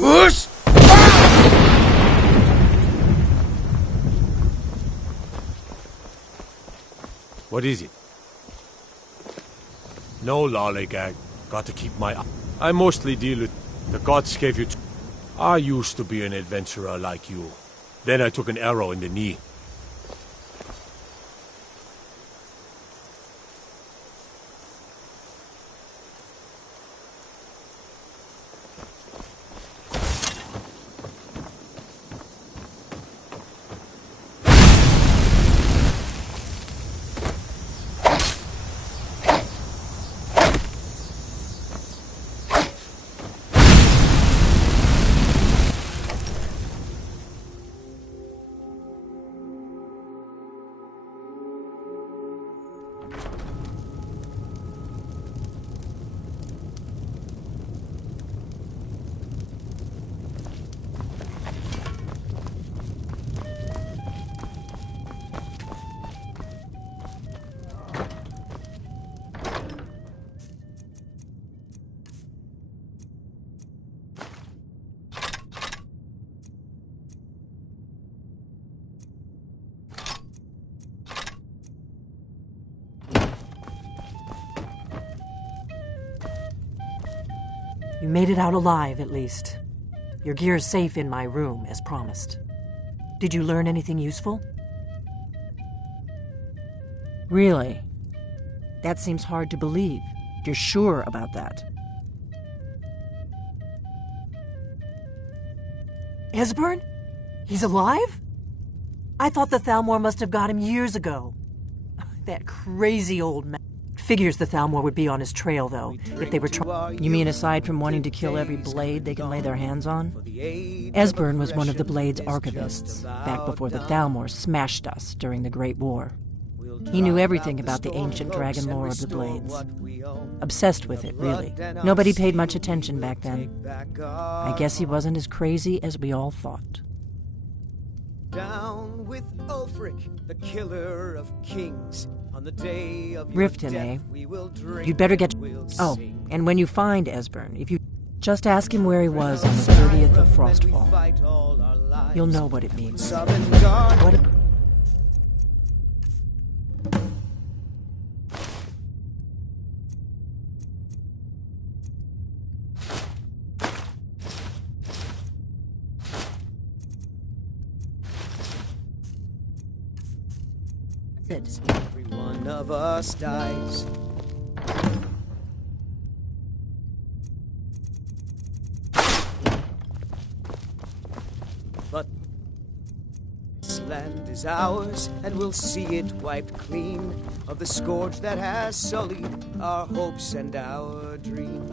Whoosh! What is it? No lollygag. Got to keep my eye. I mostly deal with the gods gave you. I used to be an adventurer like you. Then I took an arrow in the knee. You made it out alive, at least. Your gear's safe in my room, as promised. Did you learn anything useful? Really? That seems hard to believe. You're sure about that? Esbern? He's alive? I thought the Thalmor must have got him years ago. That crazy old man. Figures the Thalmor would be on his trail, though, if they were trying. You mean aside from wanting to kill every blade they can lay their hands on? Esbern was one of the Blade's archivists, back before the Thalmor smashed us during the Great War. He knew everything about the ancient dragon lore of the Blades. Obsessed with it, really. Nobody paid much attention back then. I guess he wasn't as crazy as we all thought. Down with Ulfric, the killer of kings. On the day of Riften, eh? You'd better get... Oh, and when you find Esbern, if you... Just ask him where he was on the 30th of Frostfall. You'll know what it means. What it... Every one of us dies. But this land is ours, and we'll see it wiped clean of the scourge that has sullied our hopes and our dreams.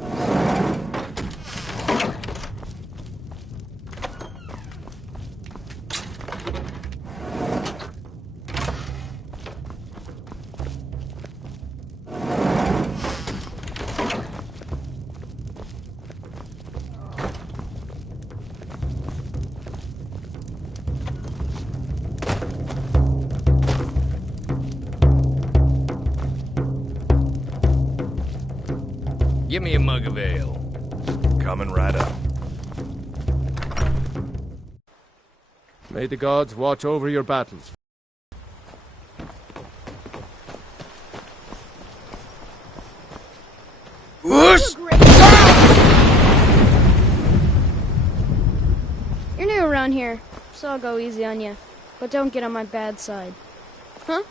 Give me a mug of ale. Coming right up. May the gods watch over your battles. Whoosh! You're new around here, so I'll go easy on you. But don't get on my bad side. Huh?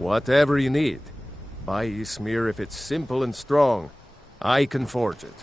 Whatever you need. Buy Ysmir if it's simple and strong. I can forge it.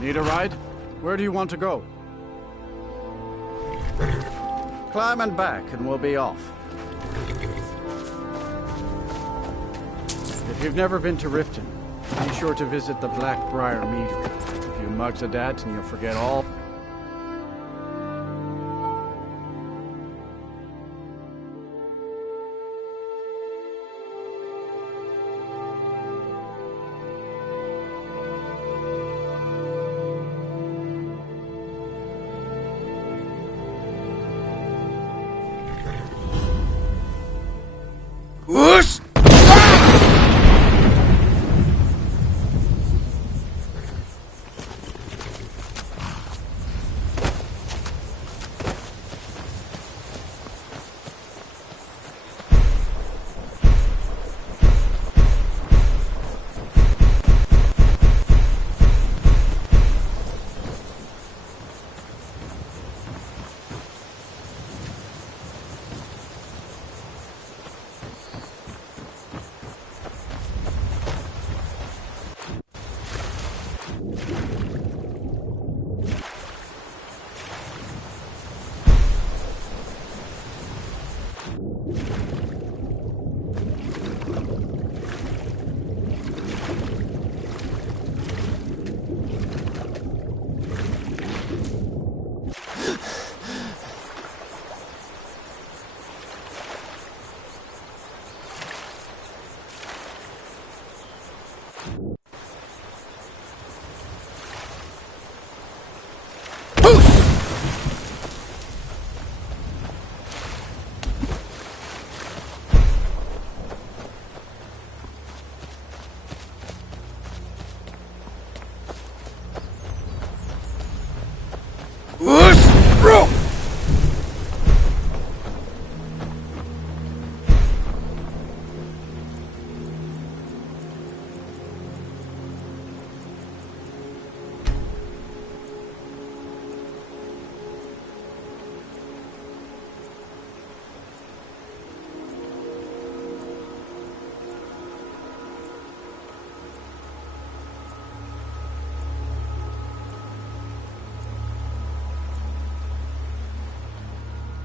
Need a ride? Where do you want to go? Climb and back, and we'll be off. If you've never been to Riften, be sure to visit the Blackbriar Meadery. A few mugs of that, and you'll forget all.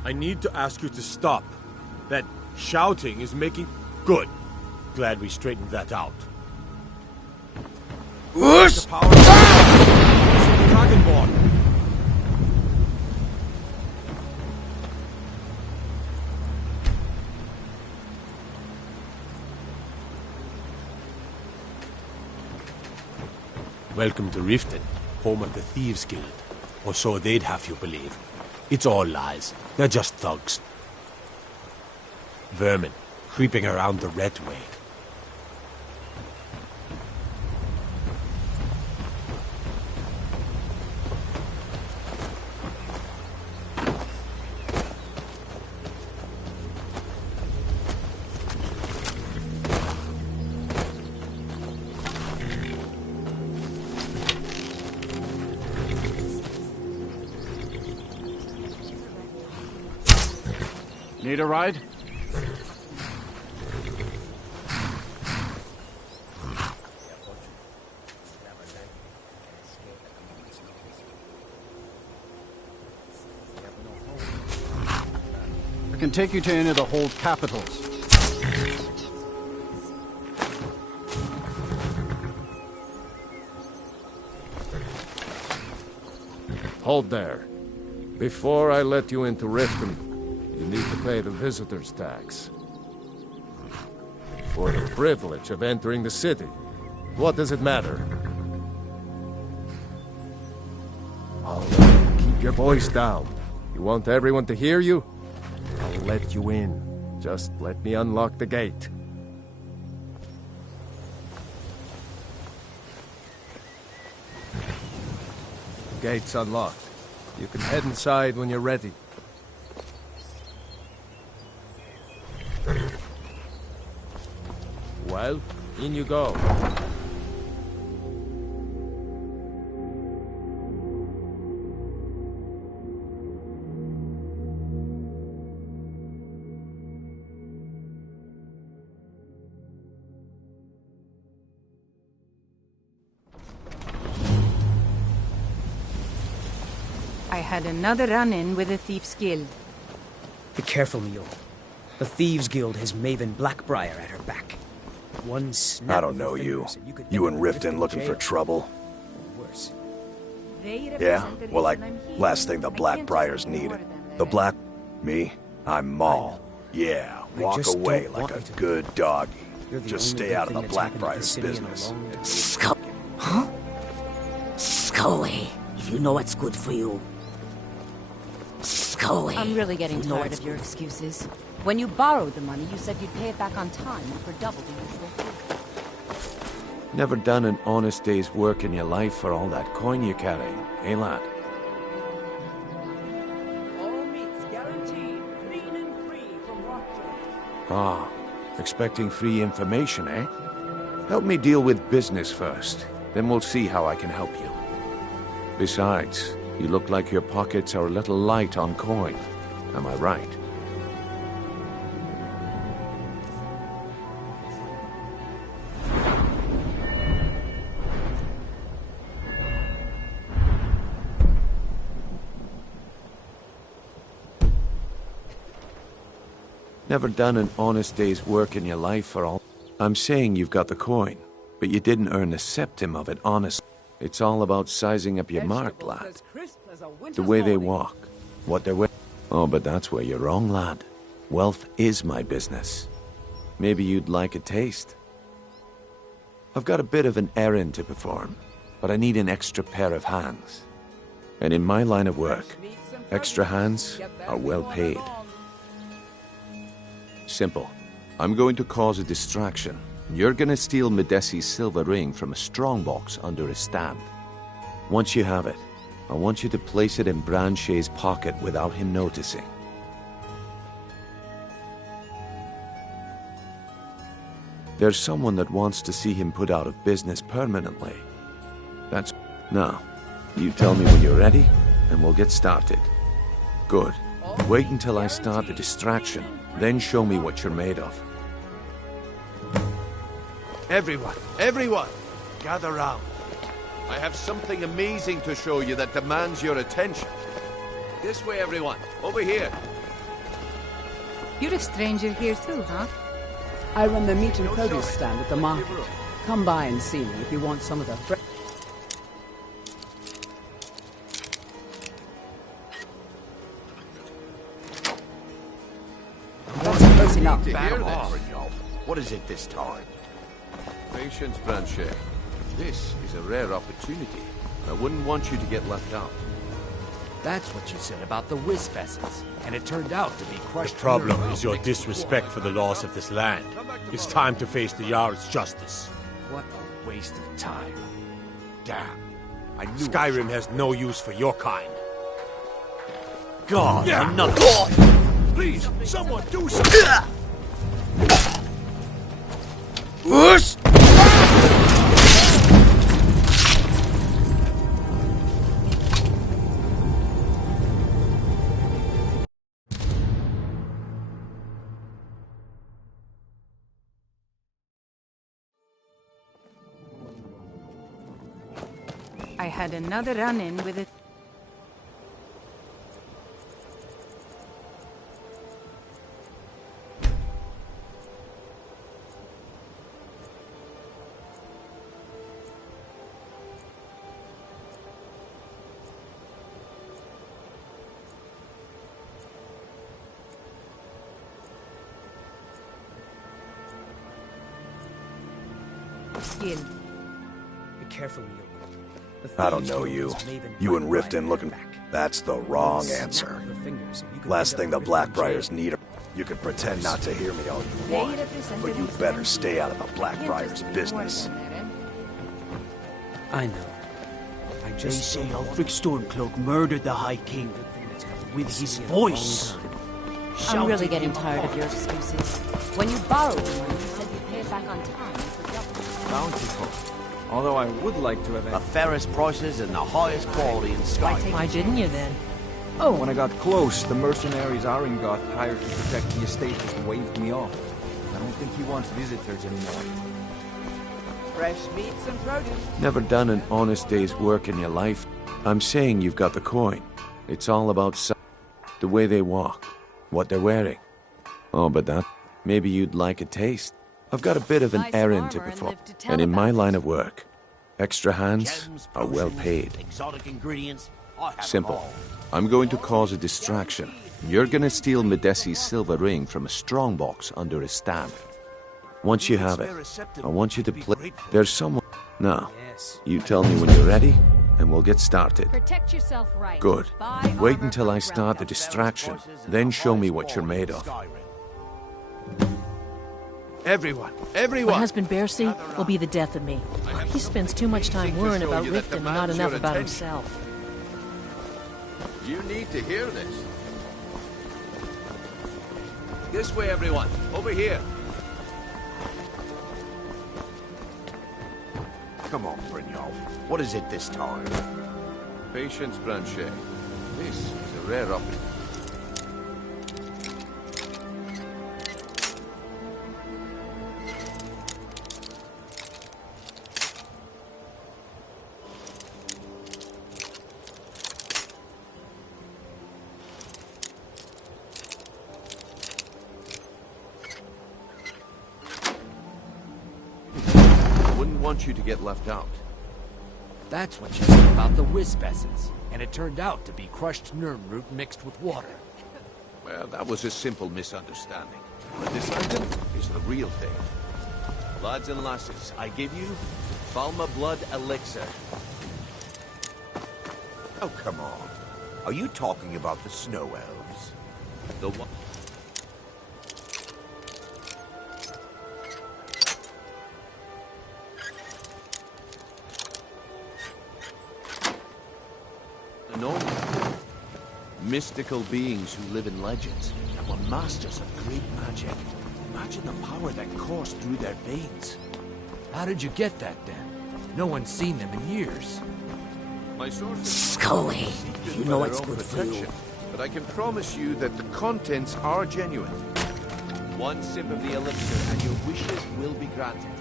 I need to ask you to stop. That shouting is making... Good. Glad we straightened that out. The power of the Dragonborn. Welcome to Riften, home of the Thieves Guild. Or so they'd have you believe. It's all lies. They're just thugs. Vermin, creeping around the Red Way. Need a ride? I can take you to any of the hold capitals. Hold there. Before I let you into Riften, you need to pay the visitor's tax. For the privilege of entering the city. What does it matter? Oh, keep your voice down. You want everyone to hear you? I'll let you in. Just let me unlock the gate. The gate's unlocked. You can head inside when you're ready. Well, in you go. I had another run-in with the Thieves' Guild. Be careful, Mule. The Thieves' Guild has Maven Blackbriar at her back. One snap I don't of know her you. fingers and could You end and up Riften looking for jail. trouble? Or worse. They Yeah? represent the Well, like, reason I'm here. last thing the I can't Blackbriars just need. ignore them, The Eren. Black... Me? I'm Maul. Yeah, I walk just away don't like want a you to. good doggy. You're the Just only stay good out of thing the that's happened to Blackbriar's city in a business. long time. Huh? Go away, if you know what's good for you. Go away. I'm really getting You know tired what's of your excuses. When you borrowed the money, you said you'd pay it back on time and for double the usual fee. Never done an honest day's work in your life for all that coin you're carrying, eh, lad? All meats guaranteed, clean and free from rockdrift. Ah, expecting free information, eh? Help me deal with business first, then we'll see how I can help you. Besides, you look like your pockets are a little light on coin. Am I right? Never done an honest day's work in your life for all... I'm saying you've got the coin, but you didn't earn a septim of it honestly. It's all about sizing up your mark, lad. The way they walk, what they're wearing. Oh, but that's where you're wrong, lad. Wealth is my business. Maybe you'd like a taste. I've got a bit of an errand to perform, but I need an extra pair of hands. And in my line of work, extra hands are well paid. Simple. I'm going to cause a distraction. You're gonna steal Medesi's silver ring from a strongbox under a stand. Once you have it, I want you to place it in Branche's pocket without him noticing. There's someone that wants to see him put out of business permanently. That's... Now, you tell me when you're ready, and we'll get started. Good. Wait until I start the distraction, then show me what you're made of. Everyone, gather round. I have something amazing to show you that demands your attention. This way, everyone. Over here. You're a stranger here too, huh? I run the meat and produce stand at the market. Come by and see me if you want some of the fresh. That's close enough. To hear this. What is it this time? Patience, Branche. This is a rare opportunity. I wouldn't want you to get left out. That's what you said about the whiz vessels, and it turned out to be The crushed. problem is your disrespect for the laws of this land. It's time to face the Jarl's justice. What a waste of time. Damn. I knew Skyrim has no use for your kind. God, Yeah. another. Please, someone do something! I had another run-in with it. Skill. Be careful, Mule. I don't know you. You and Riften looking... That's the wrong answer. Last thing the Blackbriars need are... You can pretend not to hear me all you want, but you better stay out of the Blackbriars' business. I know. They say Ulfric Stormcloak murdered the High King with his voice. I'm really getting tired of your excuses. When you borrowed the money, you said you'd pay it back on time and for double. Bountiful. Although I would like to have... The fairest prices and the highest quality in Skyrim. Why didn't you then? Oh, when I got close, the mercenaries Aringoth hired to protect the estate just waved me off. I don't think he wants visitors anymore. Fresh meats and produce. Never done an honest day's work in your life. I'm saying you've got the coin, It's all about the way they walk, what they're wearing. Oh, but that... maybe you'd like a taste. I've got a bit of an errand to perform, and in my line of work, extra hands are well paid. Exotic ingredients. Simple. I'm going to cause a distraction. You're gonna steal Medesi's silver ring from a strongbox under his stab. Once you have it, I want you to play... There's someone... Now, you tell me when you're ready, and we'll get started. Protect yourself right. Good. Wait until I start the distraction, then show me what you're made of. Everyone! My husband Bercy will be the death of me. He spends too much time worrying about Riften and not enough about himself. You need to hear this. This way, everyone. Over here. Come on, Brynjolf. What is it this time? Patience, Branchet. This is a rare opportunity. Want you to get left out. That's what you said about the wisp essence, and it turned out to be crushed nerm root mixed with water. Well, that was a simple misunderstanding. But this item is the real thing. Lads and lasses, I give you Falma Blood Elixir. Oh, come on. Are you talking about the snow elves? The one... mystical beings who live in legends and were masters of great magic. Imagine the power that coursed through their veins. How did you get that, then? No one's seen them in years. My sources... Scully, you know what's good for you. But I can promise you that the contents are genuine. One sip of the elixir and your wishes will be granted.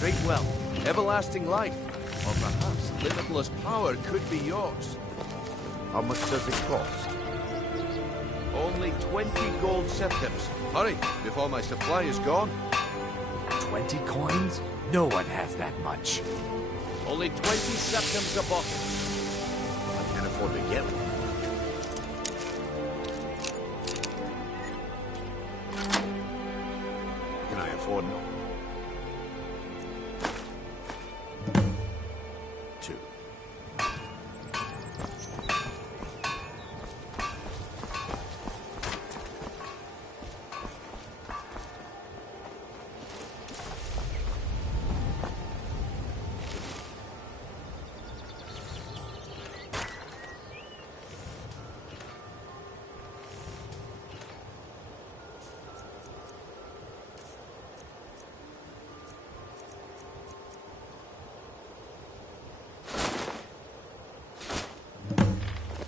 Great wealth, everlasting life, or perhaps limitless power could be yours. How much does it cost? Only 20 gold septims. Hurry, before my supply is gone. 20 coins? No one has that much. Only 20 septims a bottle. I can't afford to get one. Can I afford no? 2.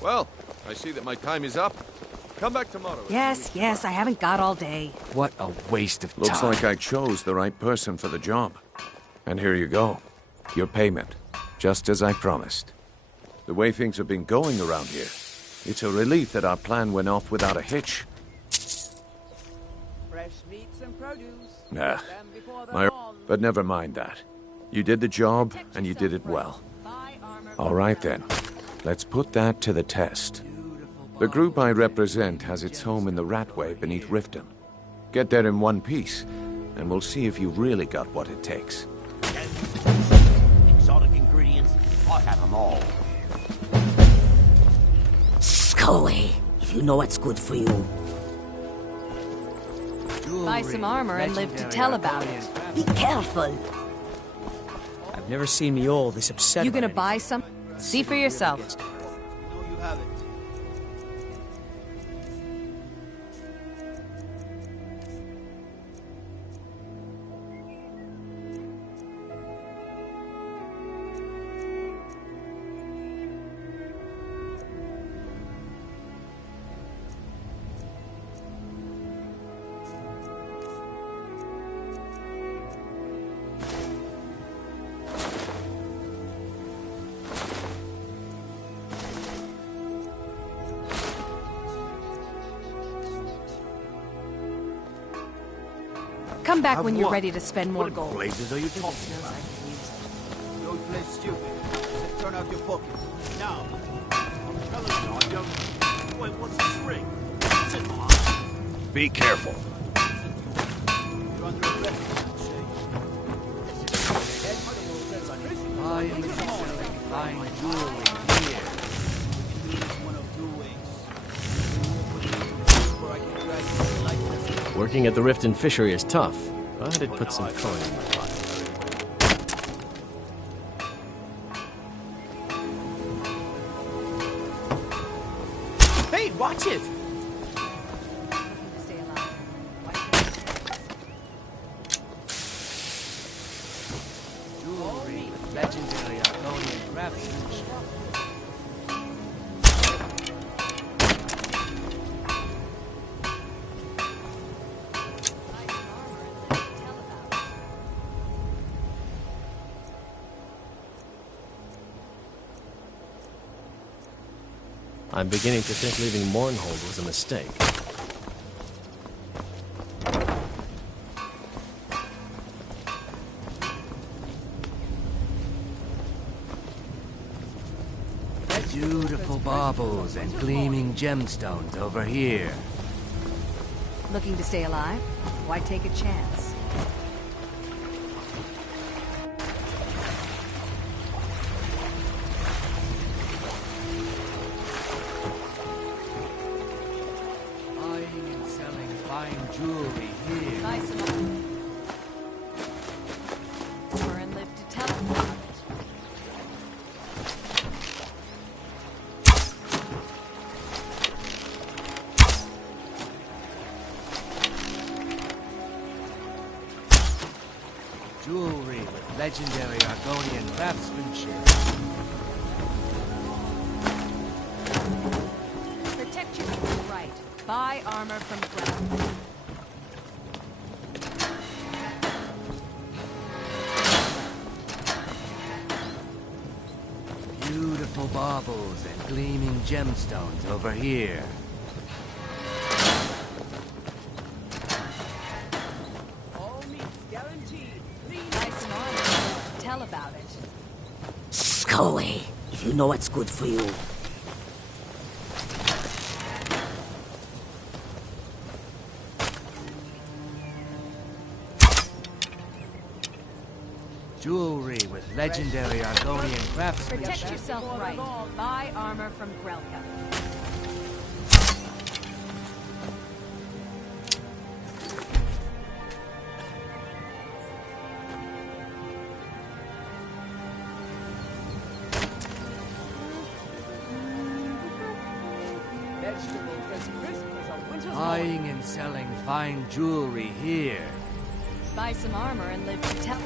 Well, I see that my time is up. Come back tomorrow. Yes, I haven't got all day. What a waste of time. Looks like I chose the right person for the job. And here you go. Your payment. Just as I promised. The way things have been going around here, it's a relief that our plan went off without a hitch. Fresh meats and produce. Nah. But never mind that. You did the job, and you did it well. All right then. Let's put that to the test. The group I represent has its home in the Ratway beneath Riften. Get there in one piece, and we'll see if you've really got what it takes. Exotic ingredients, I have them all. Scully, if you know what's good for you. Buy some armor and live to tell about it. Be careful. I've never seen me all this upset. You gonna buy some? See for yourself. No, you haven't. Come back Have when you're what? ready to spend more What gold. blazes are you talking Smells about? like thieves. Don't play stupid. Turn out your pockets. Now. Wait, what's this ring? Be careful. You're under arrest, I am selling fine jewelry here. one of two ways. Or I can drag you to life. Working at the Rift and Fishery is tough, but it puts some coin in my pocket. Hey, watch it! Stay alive. Jewelry with legendary Argonian craftsmanship. I'm beginning to think leaving Mournhold was a mistake. Beautiful baubles and gleaming gemstones over here. Looking to stay alive? Why take a chance? Buying and selling fine jewelry here. Buy some more and live to tell about it. Jewelry with legendary Argonian craftsmanship. Protect yourself right. Buy armor from ground. Beautiful baubles and gleaming gemstones over here. Buy some armor. Tell about it. Scully, if you know what's good for you. Jewelry with legendary Argonian craftsmanship. Protect yourself right. Buy armor from Grelka. Buying and selling fine jewelry here. Buy some armor and live to tell.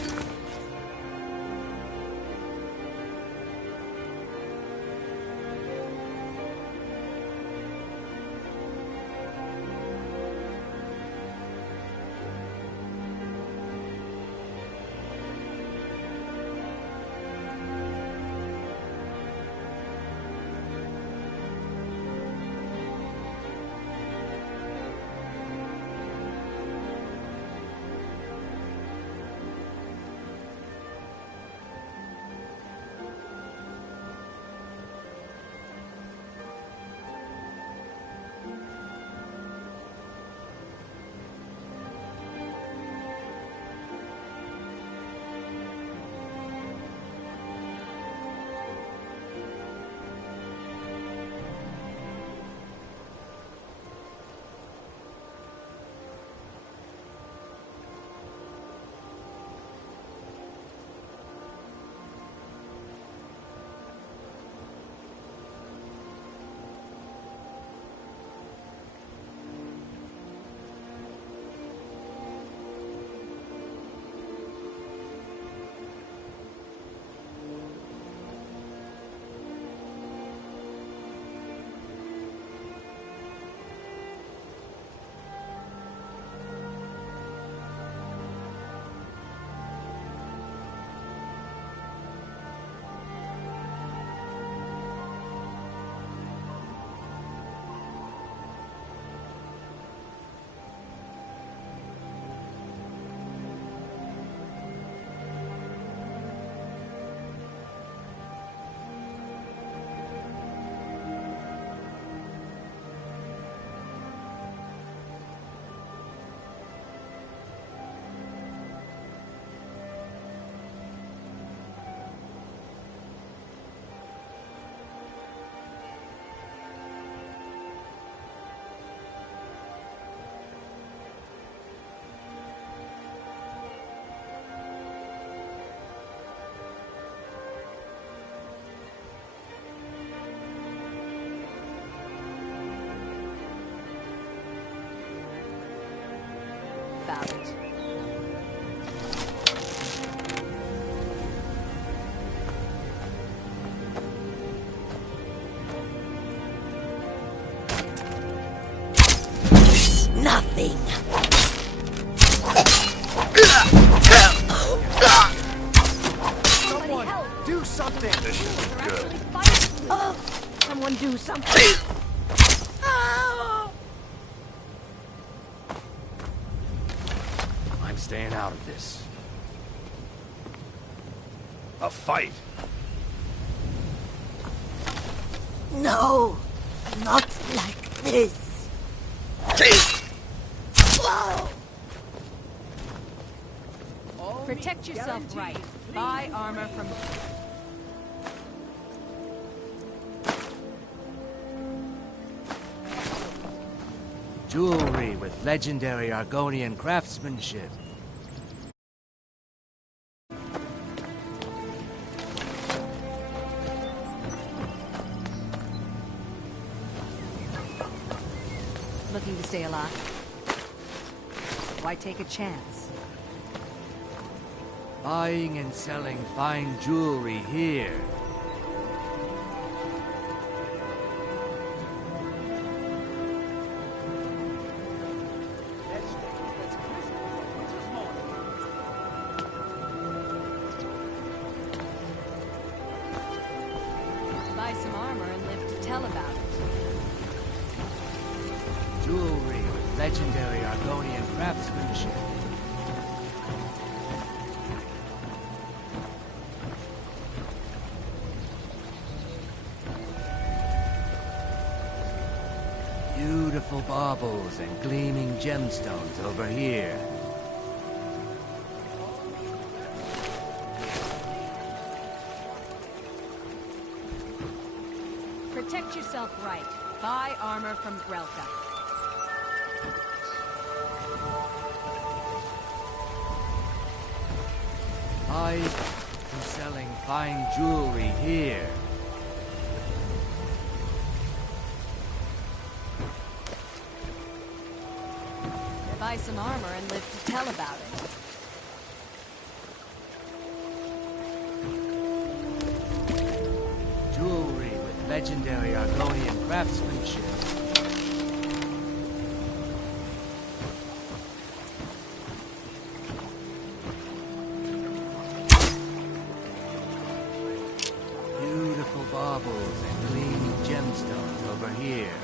Someone, do something! This isn't good. Someone do something. I'm staying out of this. A fight? No, not like this. Protect yourself right. Buy armor from... Jewelry with legendary Argonian craftsmanship. Looking to stay alive? Why take a chance? Buying and selling fine jewelry here. Buy some armor and live to tell about it. Jewelry with legendary Argonian craftsmanship. Beautiful baubles and gleaming gemstones over here. Protect yourself right. Buy armor from Grelka. Buying and selling fine jewelry here. Buy some armor and live to tell about it. Jewelry with legendary Argonian craftsmanship. Beautiful baubles and gleaming gemstones over here.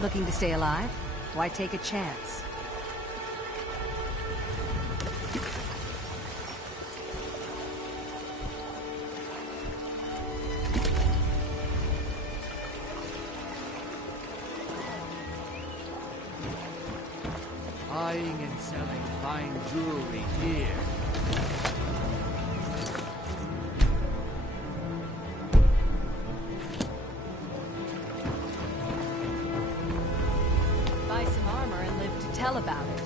Looking to stay alive? Why take a chance? Buying and selling fine jewelry here. Buy some armor and live to tell about it.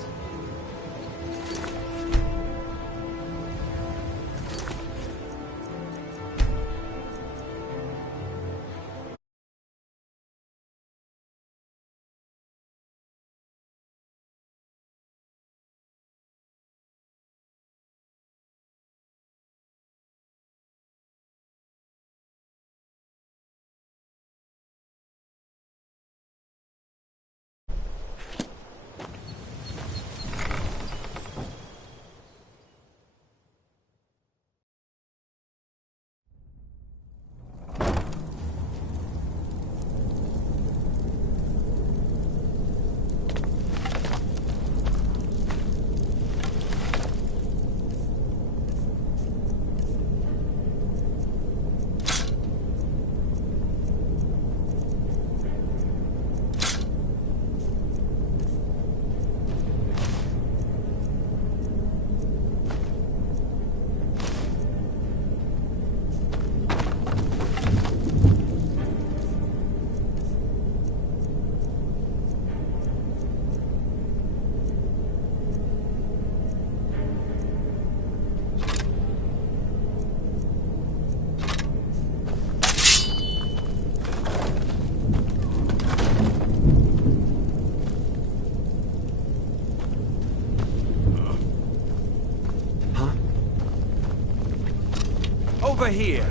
Over here!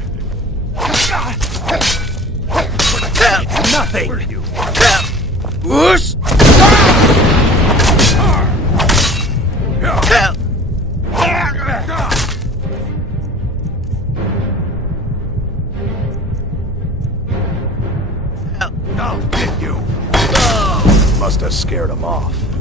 It's nothing! Whoosh! Yeah. have scared him off.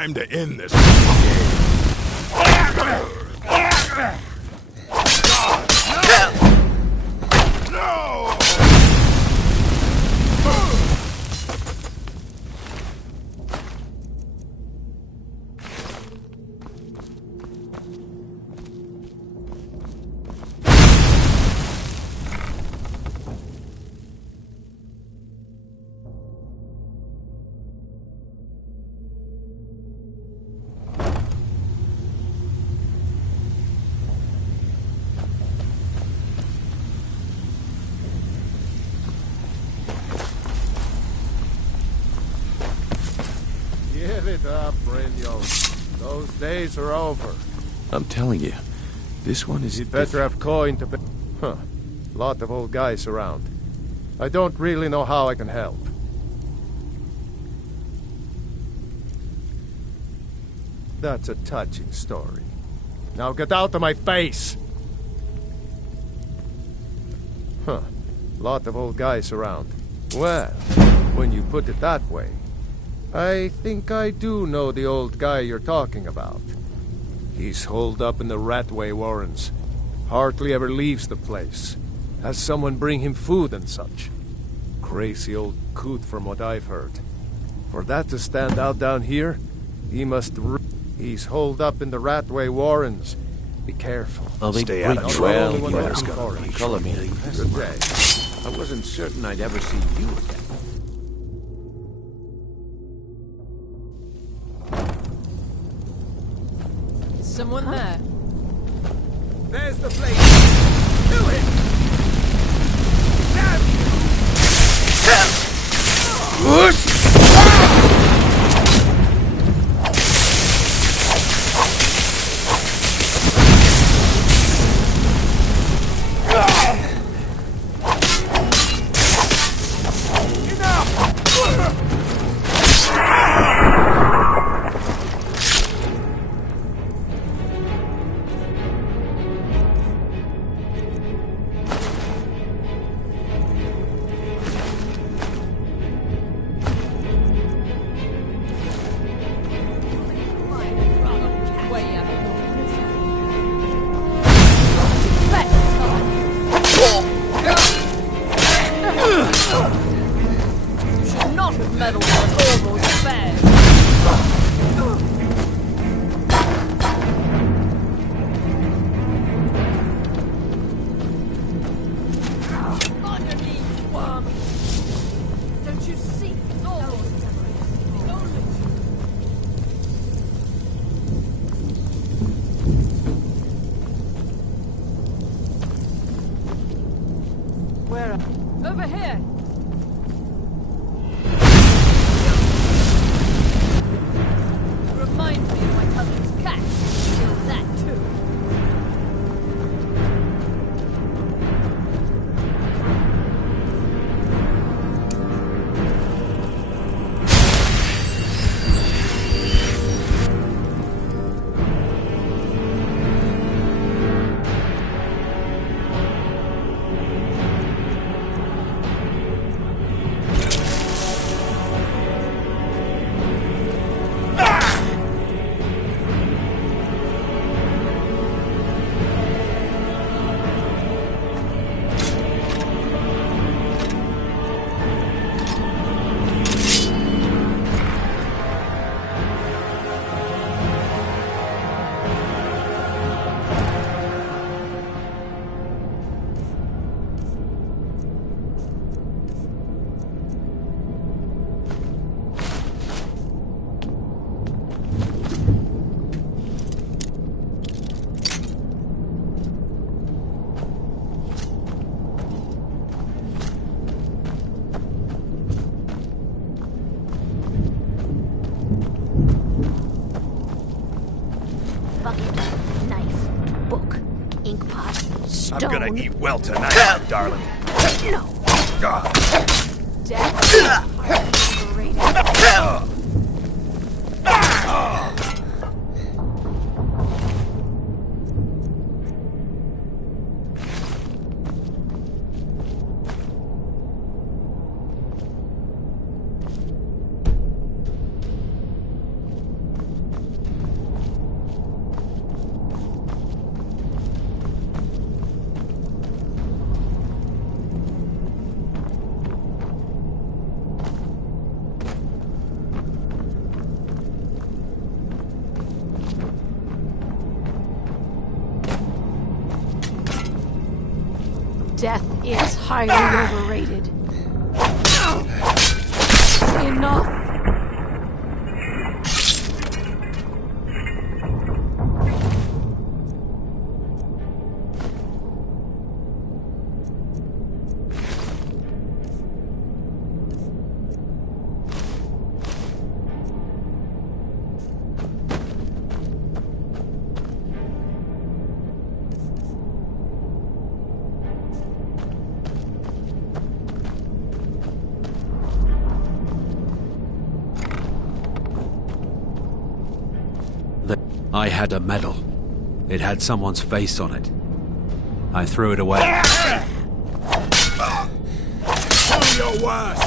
time to end this. No! Give it up, Brynjolf. Those days are over. I'm telling you, this one is... You'd better have coin to... Huh. Lot of old guys around. I don't really know how I can help. That's a touching story. Now get out of my face! Huh. Lot of old guys around. Well, when you put it that way, I think I do know the old guy you're talking about. He's holed up in the Ratway Warrens. Hardly ever leaves the place. Has someone bring him food and such. Crazy old coot from what I've heard. For that to stand out down here, he must... He's holed up in the Ratway Warrens. Be careful. I'll Stay out of well, trouble. Weather's gonna you be color me. Good day. I wasn't certain I'd ever see you again. Someone there. There's the place. Kill him! Damn Over here! Reminds me of my cousin's cat. Kill that too. I'm gonna eat well tonight, darling. No. Death is highly overrated. Enough! I had a medal. It had someone's face on it. I threw it away. Do your worst!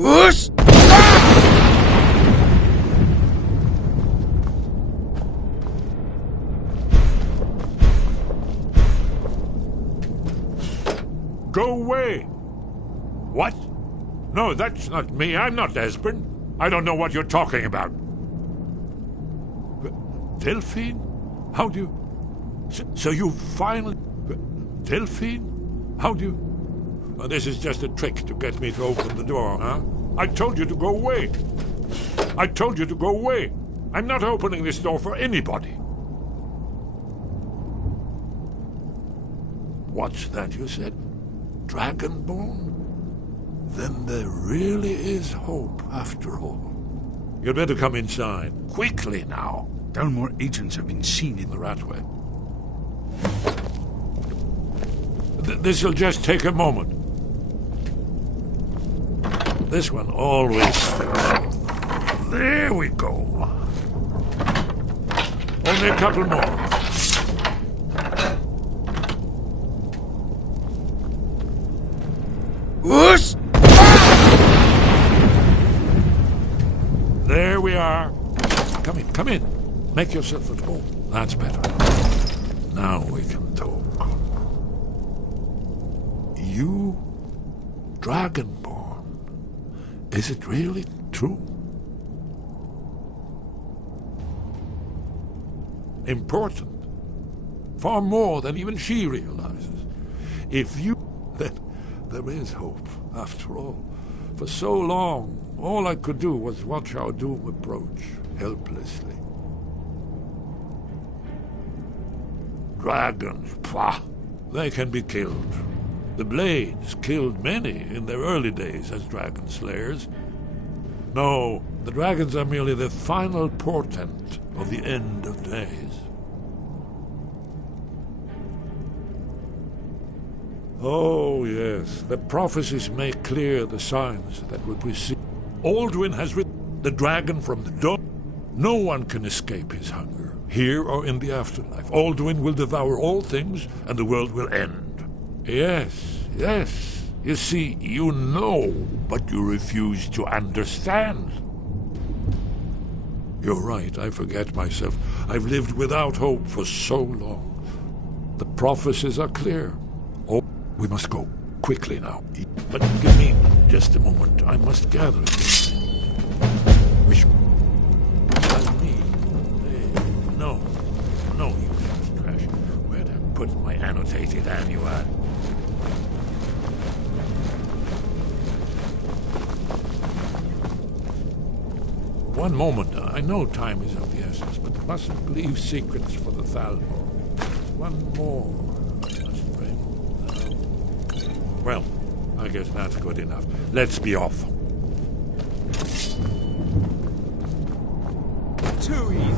Whoosh! Go away! What? No, that's not me. I'm not Esbern. I don't know what you're talking about. Delphine? How do you... So you finally... Delphine? How do you... Oh, this is just a trick to get me to open the door, huh? I told you to go away. I told you to go away. I'm not opening this door for anybody. What's that you said? Dragonborn? Then there really is hope, after all. You'd better come inside. Quickly now. Dalmor agents have been seen in the Ratway. This'll just take a moment. This one always sticks. There we go. Only a couple more. Whoosh! There we are. Come in, come in. Make yourself at home. That's better. Now we can talk. You, Dragonborn. Is it really true? Important. Far more than even she realizes. If you... Then there is hope, after all. For so long, all I could do was watch our doom approach, helplessly. Dragons, pah! They can be killed. The Blades killed many in their early days as dragon slayers. No, the dragons are merely the final portent of the end of days. Oh, yes, the prophecies make clear the signs that will precede. Alduin has written the dragon from the dawn. No one can escape his hunger, here or in the afterlife. Alduin will devour all things, and the world will end. Yes, yes. You see, you know, but you refuse to understand. You're right, I forget myself. I've lived without hope for so long. The prophecies are clear. Oh, we must go quickly now. But give me just a moment. I must gather it. Which... One moment. I know time is of the essence, but mustn't leave secrets for the Thalmor. One more I must bring. Well, I guess that's good enough. Let's be off. Too easy.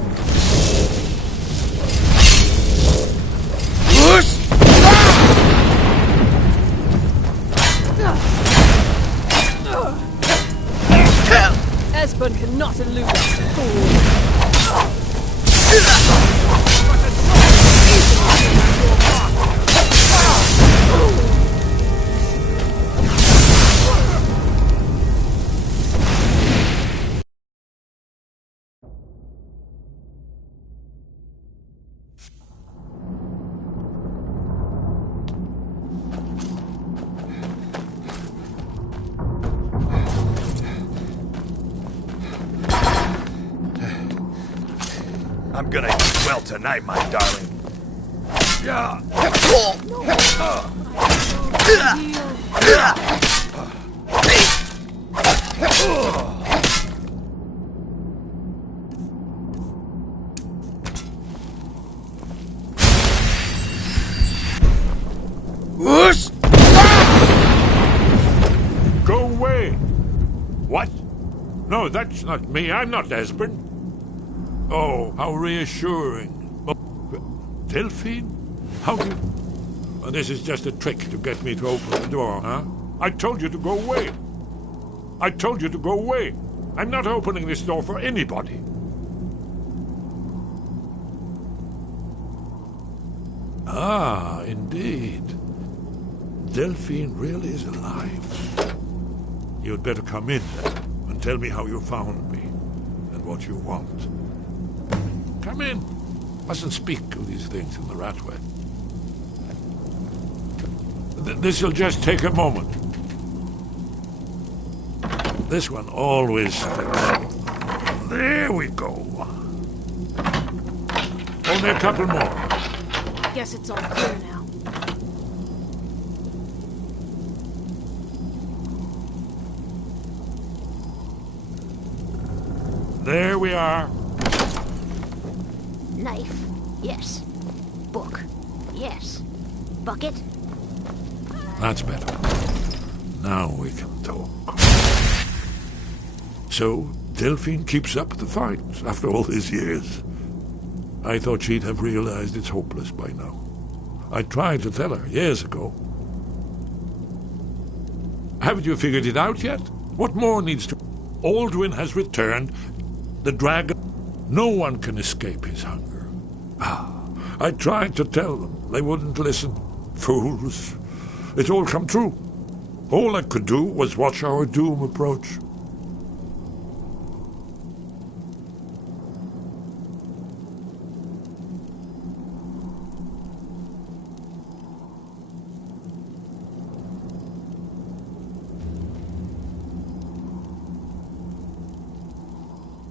Esbern cannot elude us, fool. I'm gonna eat well tonight, my darling. Go away! What? No, that's not me. I'm not Esbern. Oh, how reassuring. Delphine? How do you... Well, this is just a trick to get me to open the door, huh? I told you to go away. I told you to go away. I'm not opening this door for anybody. Ah, indeed. Delphine really is alive. You'd better come in and tell me how you found me and what you want. Come in. Mustn't speak of these things in the Ratway. This'll just take a moment. This one always... There we go. Only a couple more. Guess it's all clear now. There we are. Knife, yes. Book, yes. Bucket? That's better. Now we can talk. So, Delphine keeps up the fight after all these years. I thought she'd have realized it's hopeless by now. I tried to tell her years ago. Haven't you figured it out yet? What more needs to... Aldwin has returned. The dragon... No one can escape his hunger. I tried to tell them. They wouldn't listen. Fools. It's all come true. All I could do was watch our doom approach.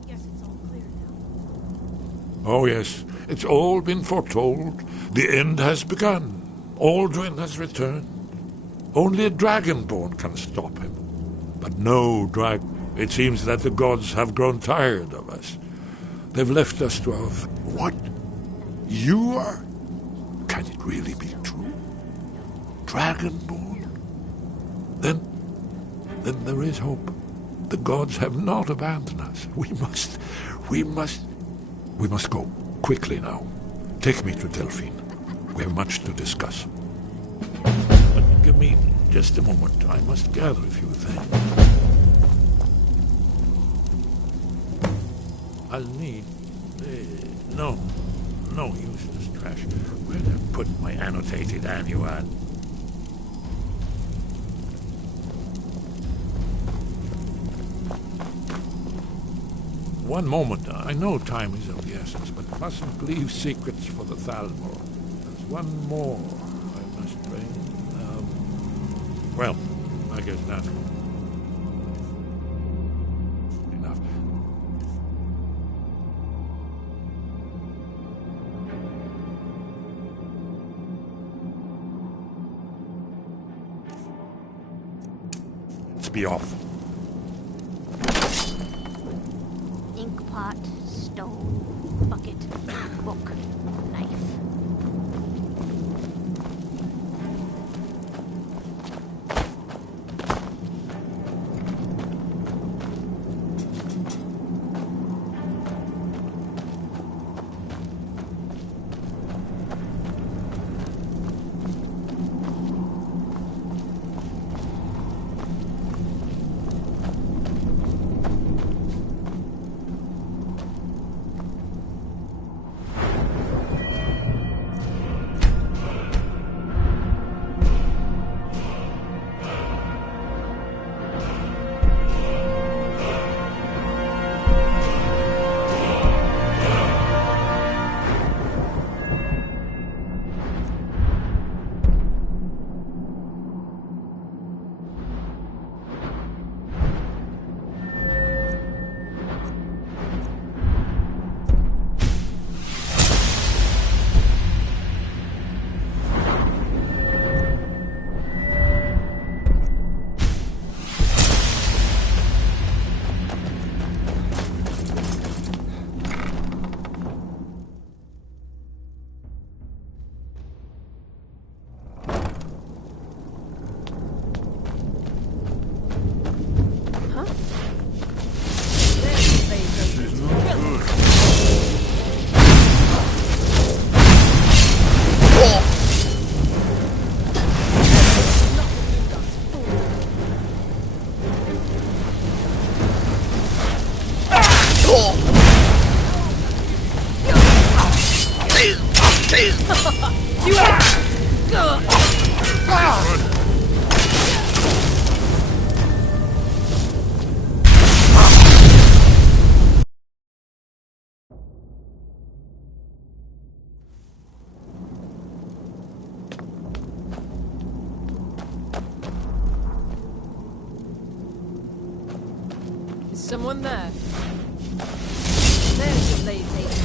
Guess it's all clear now. Oh, yes. It's all been foretold. The end has begun. Aldrin has returned. Only a dragonborn can stop him. But no dragon. It seems that the gods have grown tired of us. They've left us to our... What? You are... Can it really be true? Dragonborn? Then there is hope. The gods have not abandoned us. We must go. Quickly now. Take me to Delphine. We have much to discuss. But give me just a moment. I must gather a few things. I'll need... no useless trash. Where did I put my annotated annuad? One moment. I know time is of the essence, but mustn't leave secrets for the Thalmor. There's one more I must bring. Well, I guess that's enough. Let's be off. pot, stone, bucket, book, knife. Is someone there? There's your blade taken.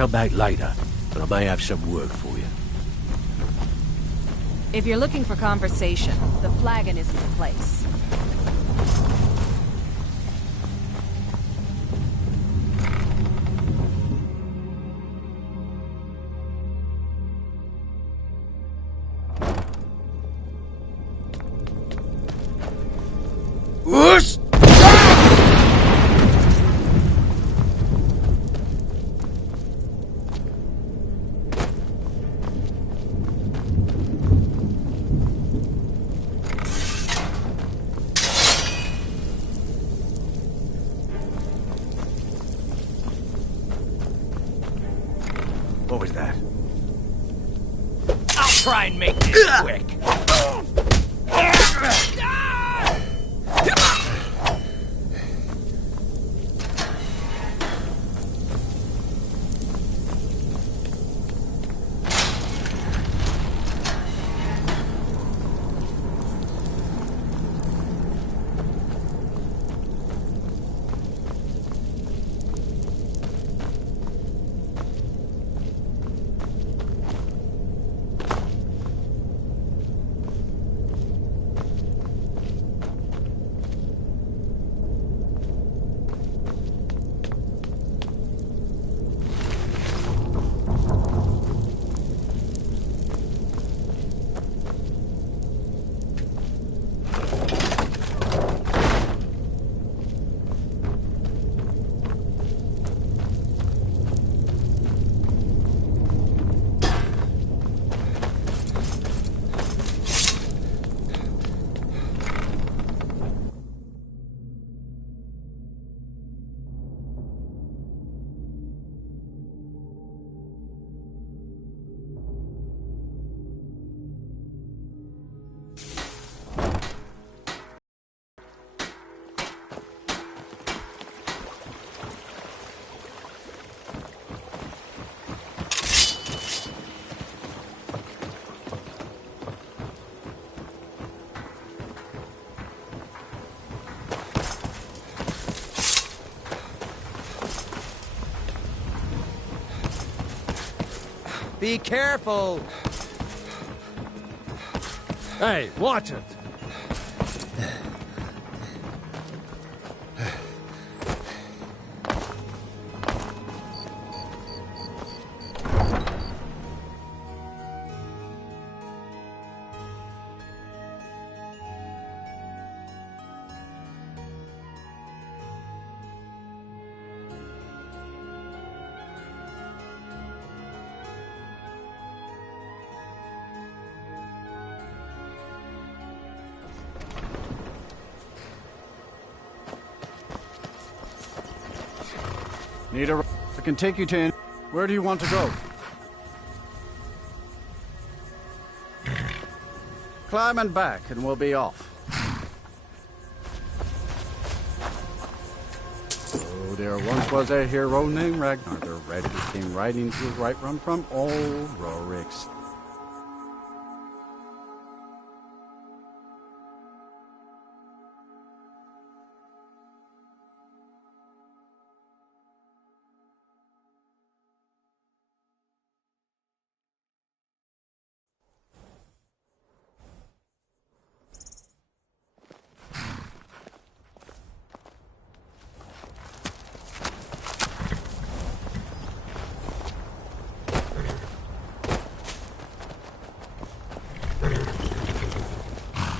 come back later, but I may have some work for you. If you're looking for conversation, the flagon isn't the place. Whoosh! What was that? I'll try and make this quick. Be careful! Hey, watch it! Need a... I can take you to... Where do you want to go? Climb and back, and we'll be off. Oh, there once was a hero named Ragnar. The red who came riding to his right from old Rorik's.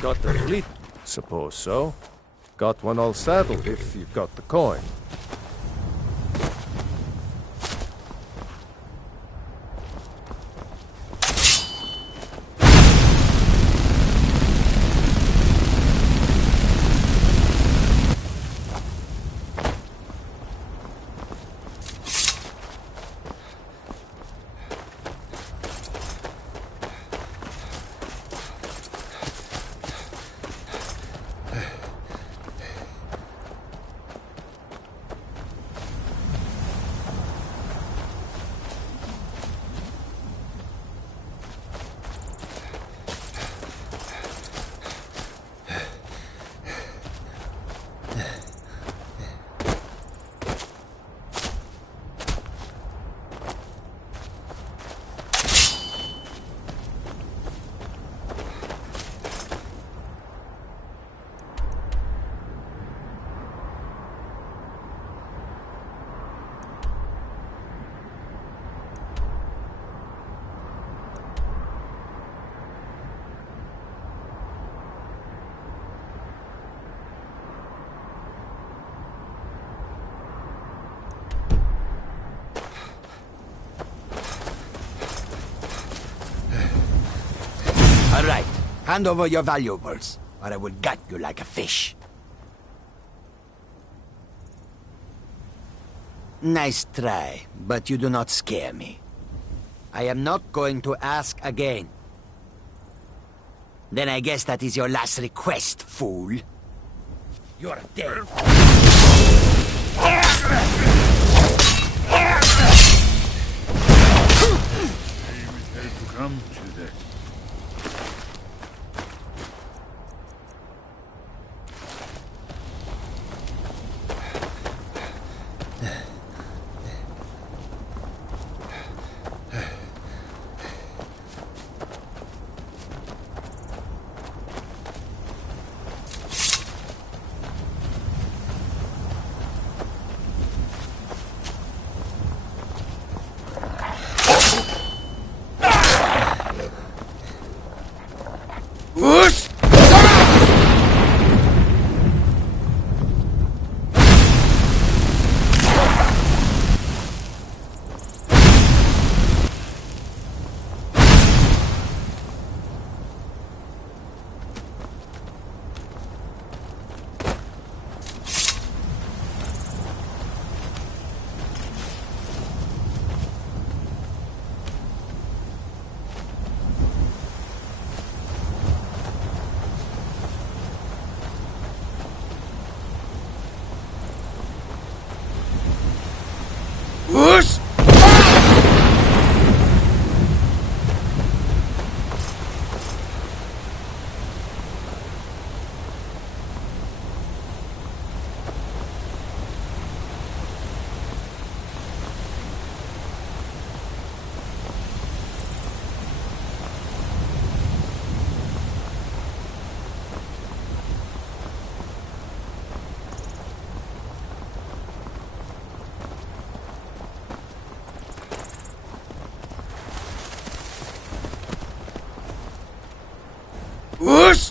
Got the fleet? Suppose so. Got one all saddled if you've got the coin. All right. Hand over your valuables, or I will gut you like a fish. Nice try, but you do not scare me. I am not going to ask again. Then I guess that is your last request, fool. You're dead. To come to that. Whoosh! Whoosh!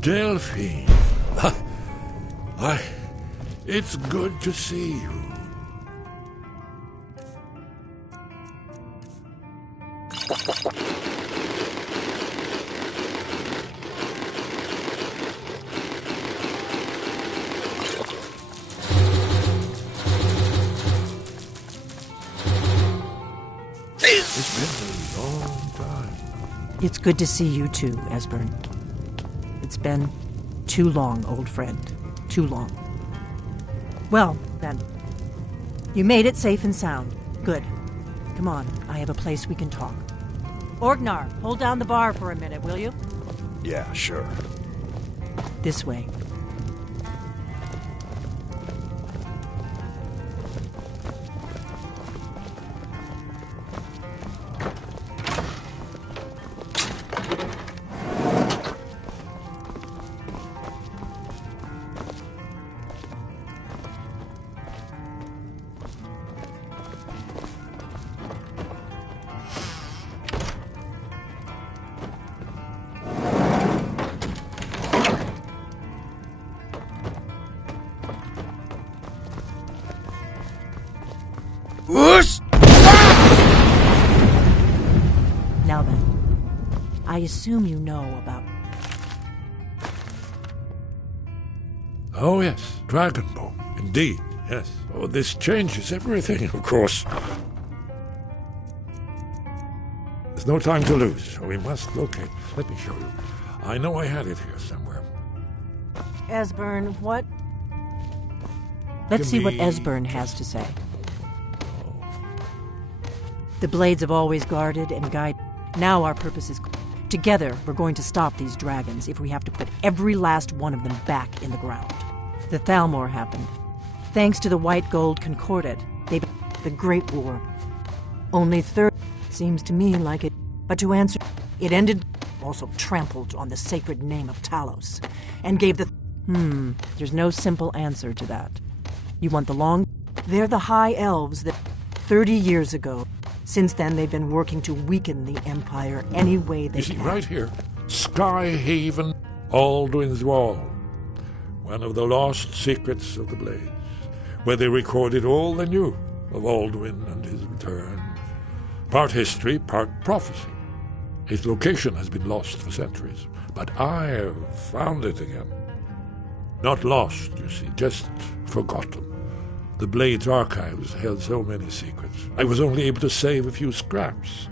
Delphine. It's good to see you. It's been a long time. It's good to see you too, Esbern. It's been too long, old friend. Too long. Well, then. You made it safe and sound. Good. Come on, I have a place we can talk. Orgnar, hold down the bar for a minute, will you? Yeah, sure. This way. Now then, I assume you know about... Oh, yes, Dragonbone. Indeed, yes. Oh, this changes everything, of course. There's no time to lose. We must locate. Let me show you. I know I had it here somewhere. Esbern, what... Let's see what Esbern has to say. The blades have always guarded and guided. Now our purpose is... Together, we're going to stop these dragons if we have to put every last one of them back in the ground. The Thalmor happened. Thanks to the White Gold Concordat, they... The Great War. Only 30... Seems to me like it... But to answer... It ended... Also trampled on the sacred name of Talos. And gave the... There's no simple answer to that. You want the long... They're the High Elves that... 30 years ago... Since then, they've been working to weaken the Empire any way they can. You see, right here, Skyhaven, Alduin's Wall. One of the lost secrets of the Blades, where they recorded all they knew of Alduin and his return. Part history, part prophecy. Its location has been lost for centuries, but I've found it again. Not lost, you see, just forgotten. The Blade's archives held so many secrets. I was only able to save a few scraps.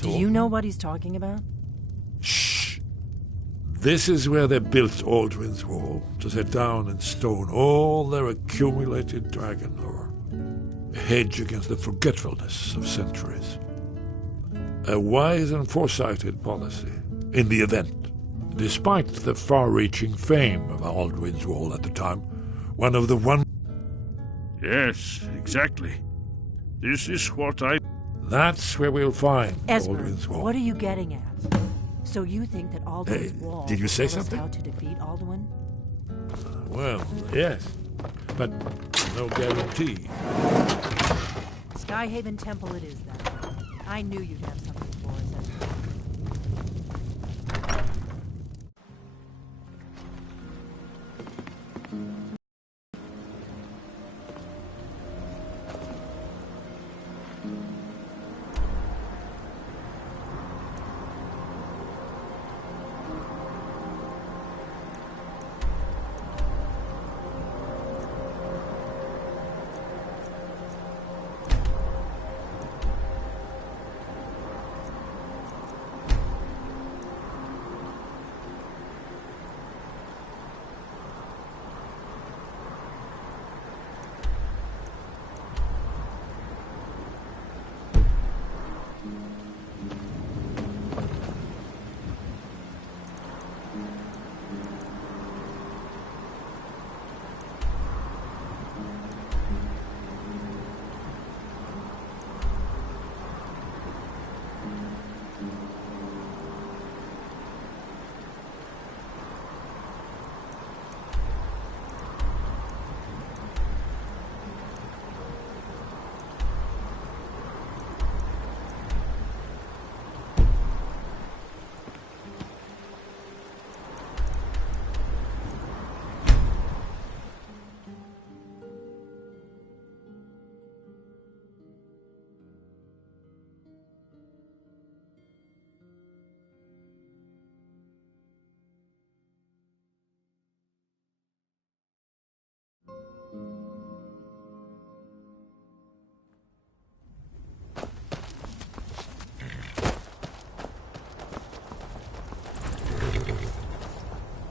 Do you know what he's talking about? Shh! This is where they built Alduin's Wall, to set down in stone all their accumulated dragon lore. A hedge against the forgetfulness of centuries. A wise and foresighted policy, in the event. Despite the far-reaching fame of Alduin's Wall at the time, one of the one... Yes, exactly. This is what I... That's where we'll find Esbern, Alduin's Wall. what are you getting at? So you think that Alduin's Wall... Did you say will tell us something? how to defeat Alduin? Well, yes, but no guarantee. Skyhaven Temple it is, then. I knew you'd have something for us, Esbern.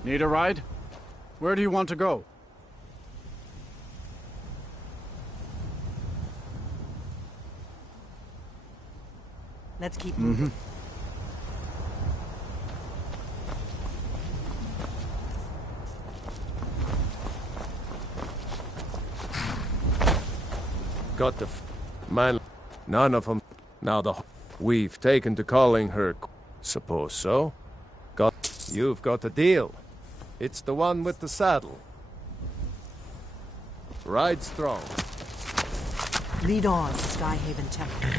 Need a ride? Where do you want to go? Let's keep moving. Got the man. None of them. Now we've taken to calling her. Suppose so. You've got a deal. It's the one with the saddle. Ride strong. Lead on to Skyhaven Temple.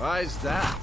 Why's that?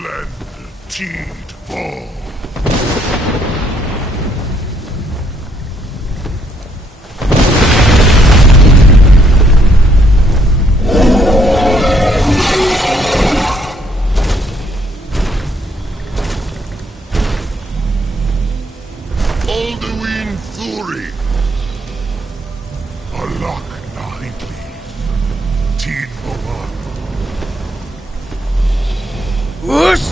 Splendid fall. Alduin Thuri. Alak Nahitli. Teen Bowan. Whoosh!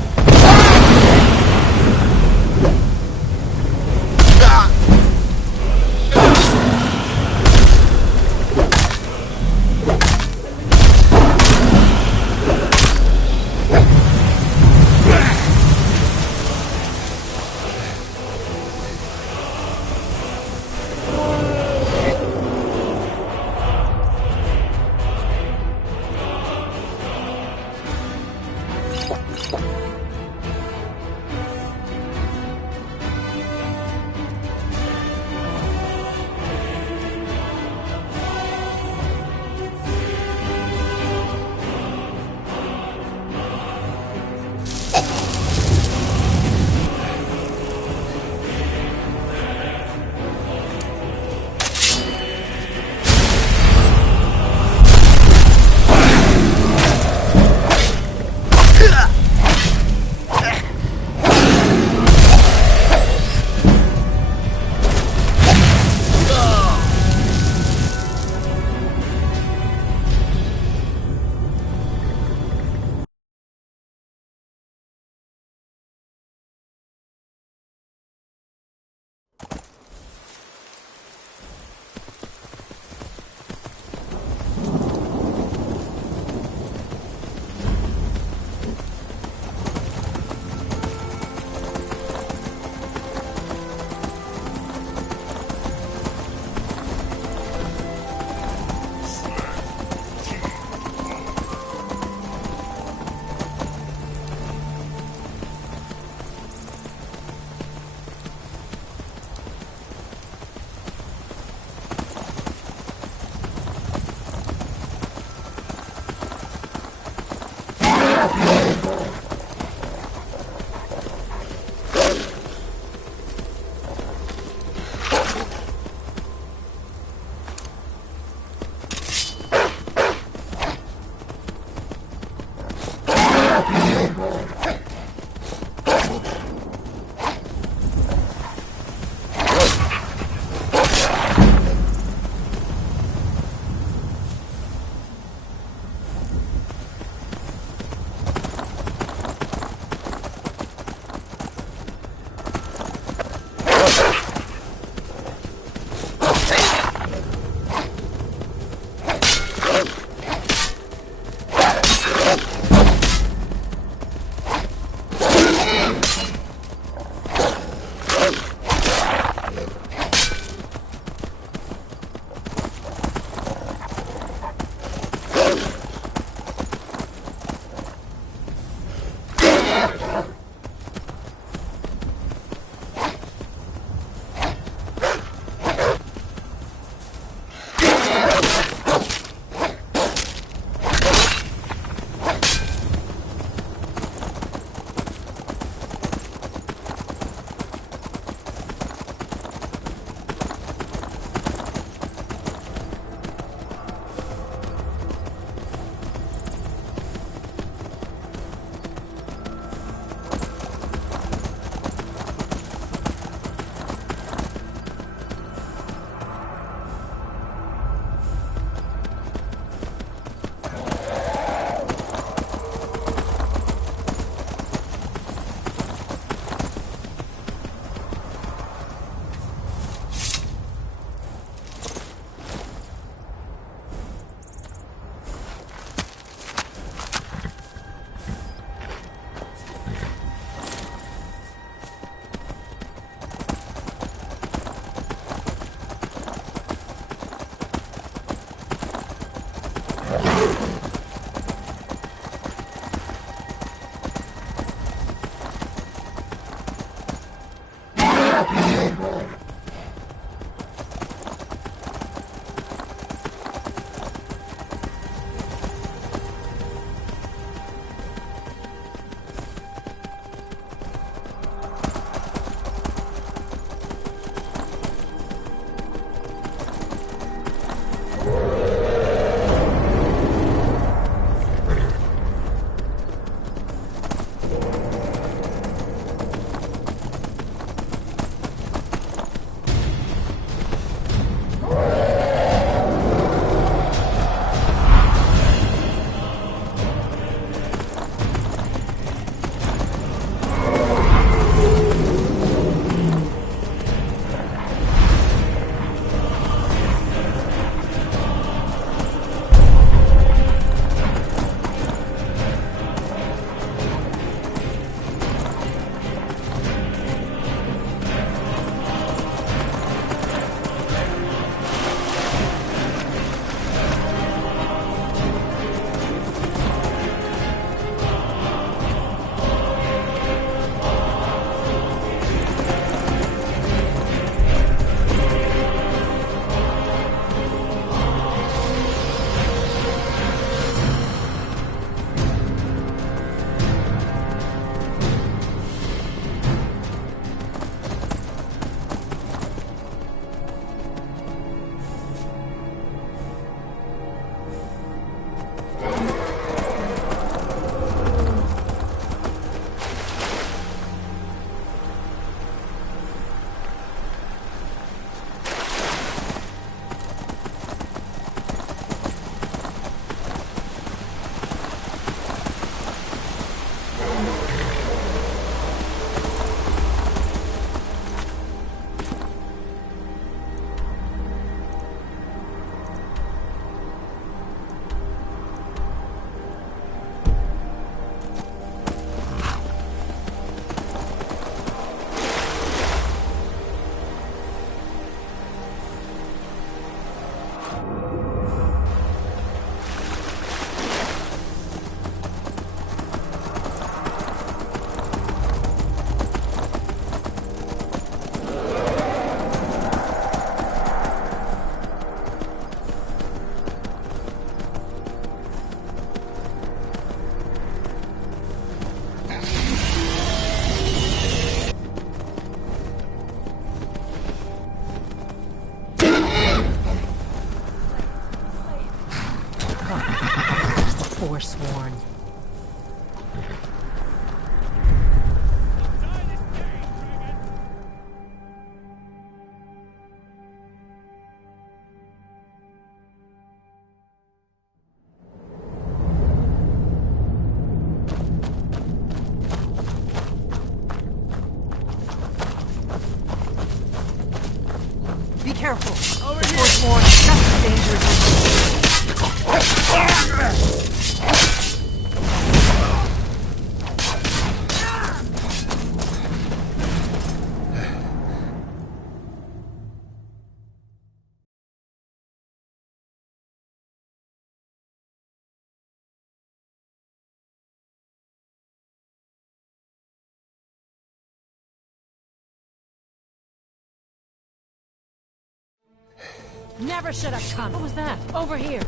Never should have come. What was that? Over here.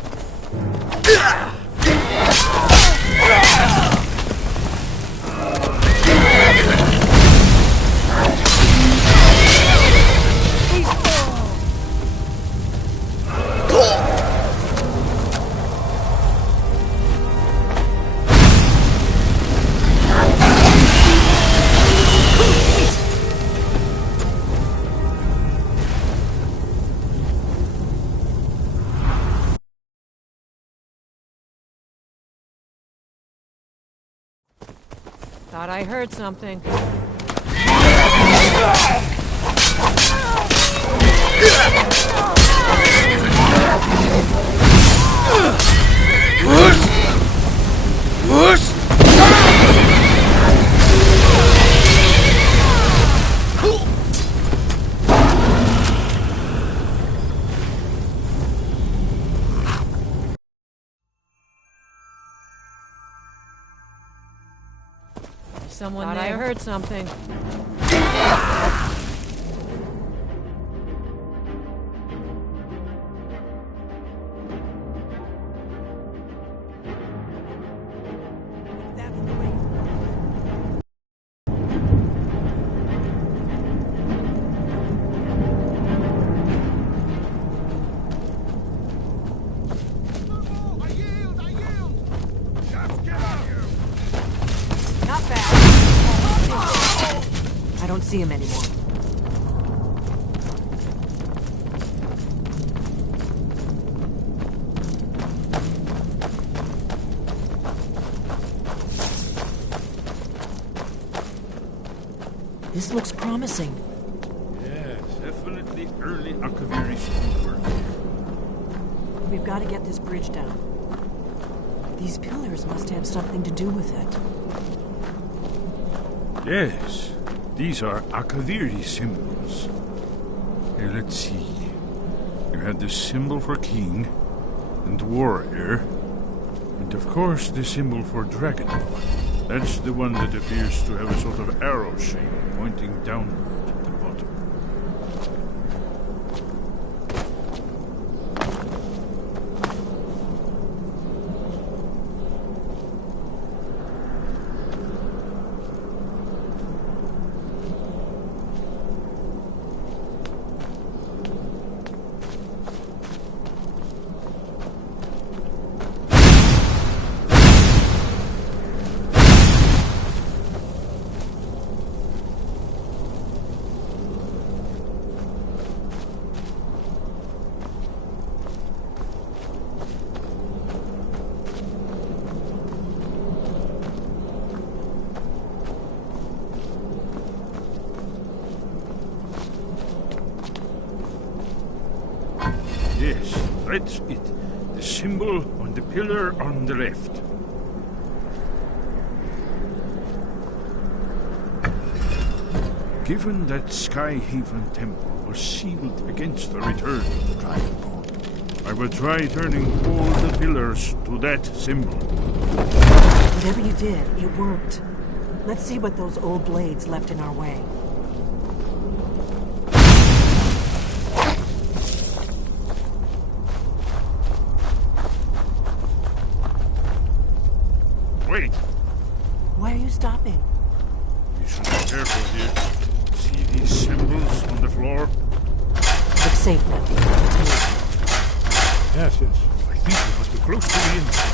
Thought I heard something. Someone Thought there. I heard something. I don't see him anymore. This looks promising. Yes, definitely early Akaviri work. We've got to get this bridge down. These pillars must have something to do with it. Yes, these are Akaviri symbols. Here, let's see. You had the symbol for king and warrior, and of course the symbol for dragon. That's the one that appears to have a sort of arrow shape pointing downward at the bottom. Yes, that's it. The symbol on the pillar on the left. Given that Skyhaven Temple was sealed against the return of the Dragonborn, I will try turning all the pillars to that symbol. Whatever you did, it worked. Let's see what those old blades left in our way. Wait! Why are you stopping? We should be careful here. See these symbols on the floor? Looks safe now. Let's move. Yes, yes. I think we must be close to the end.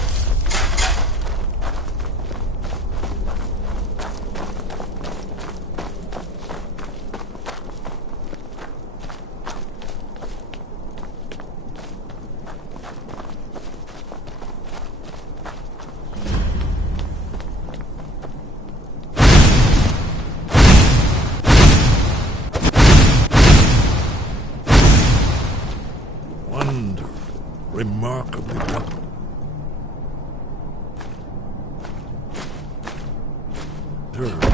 Wonderful. Remarkably done. Dirt.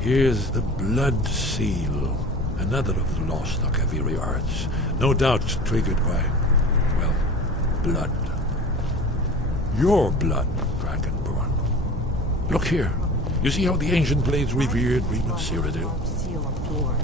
Here's the blood seal. Another of the lost Akaviri arts. No doubt triggered by, well, blood. Your blood, Dragonborn. Look here. You see how the ancient blades revered Reman Cyrodiil? Seal on the floor.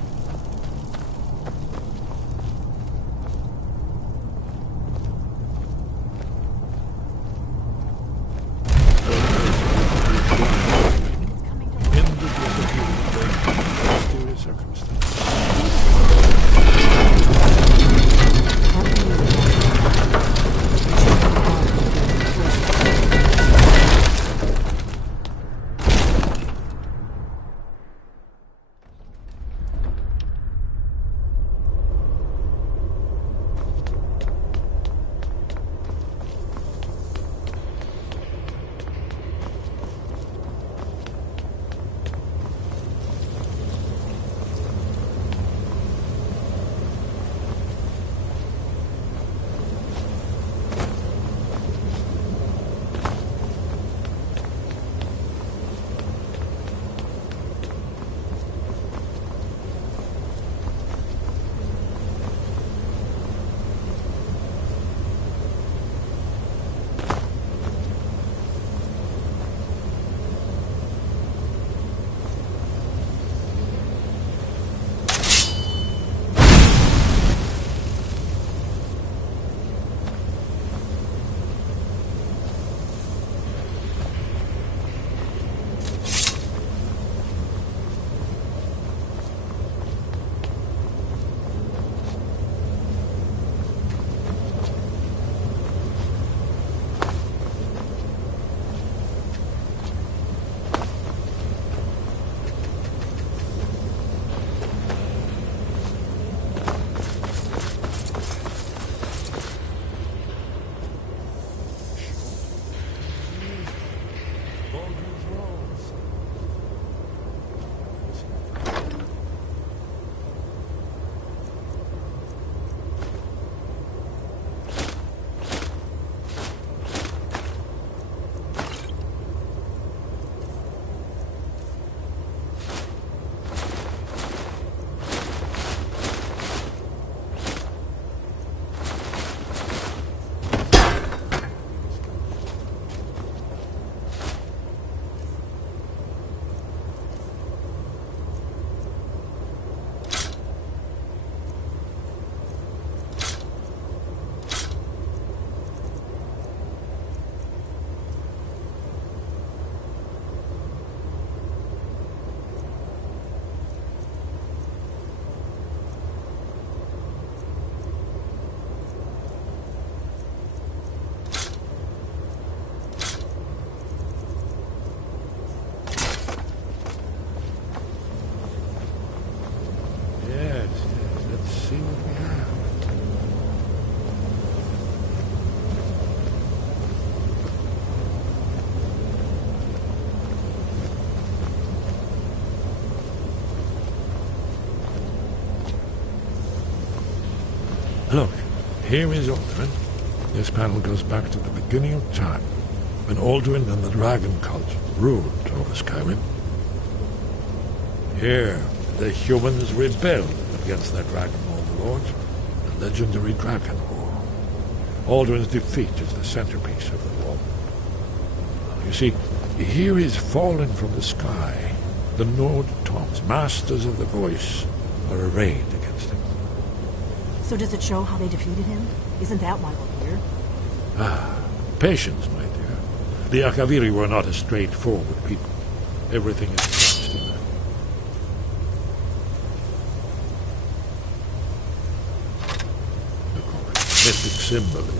Look, here is Alduin. This panel goes back to the beginning of time, when Alduin and the dragon cult ruled over Skyrim. Here, the humans rebelled against their dragon overlords, the legendary Dragon War. Alduin's defeat is the centerpiece of the war. You see, here is fallen from the sky. The Nord Toms, masters of the voice, are arrayed against him. So does it show how they defeated him? Isn't that why we're here? Ah, patience, my dear. The Akaviri were not a straightforward people. Everything is nuanced in them. You call it mythic symbolism.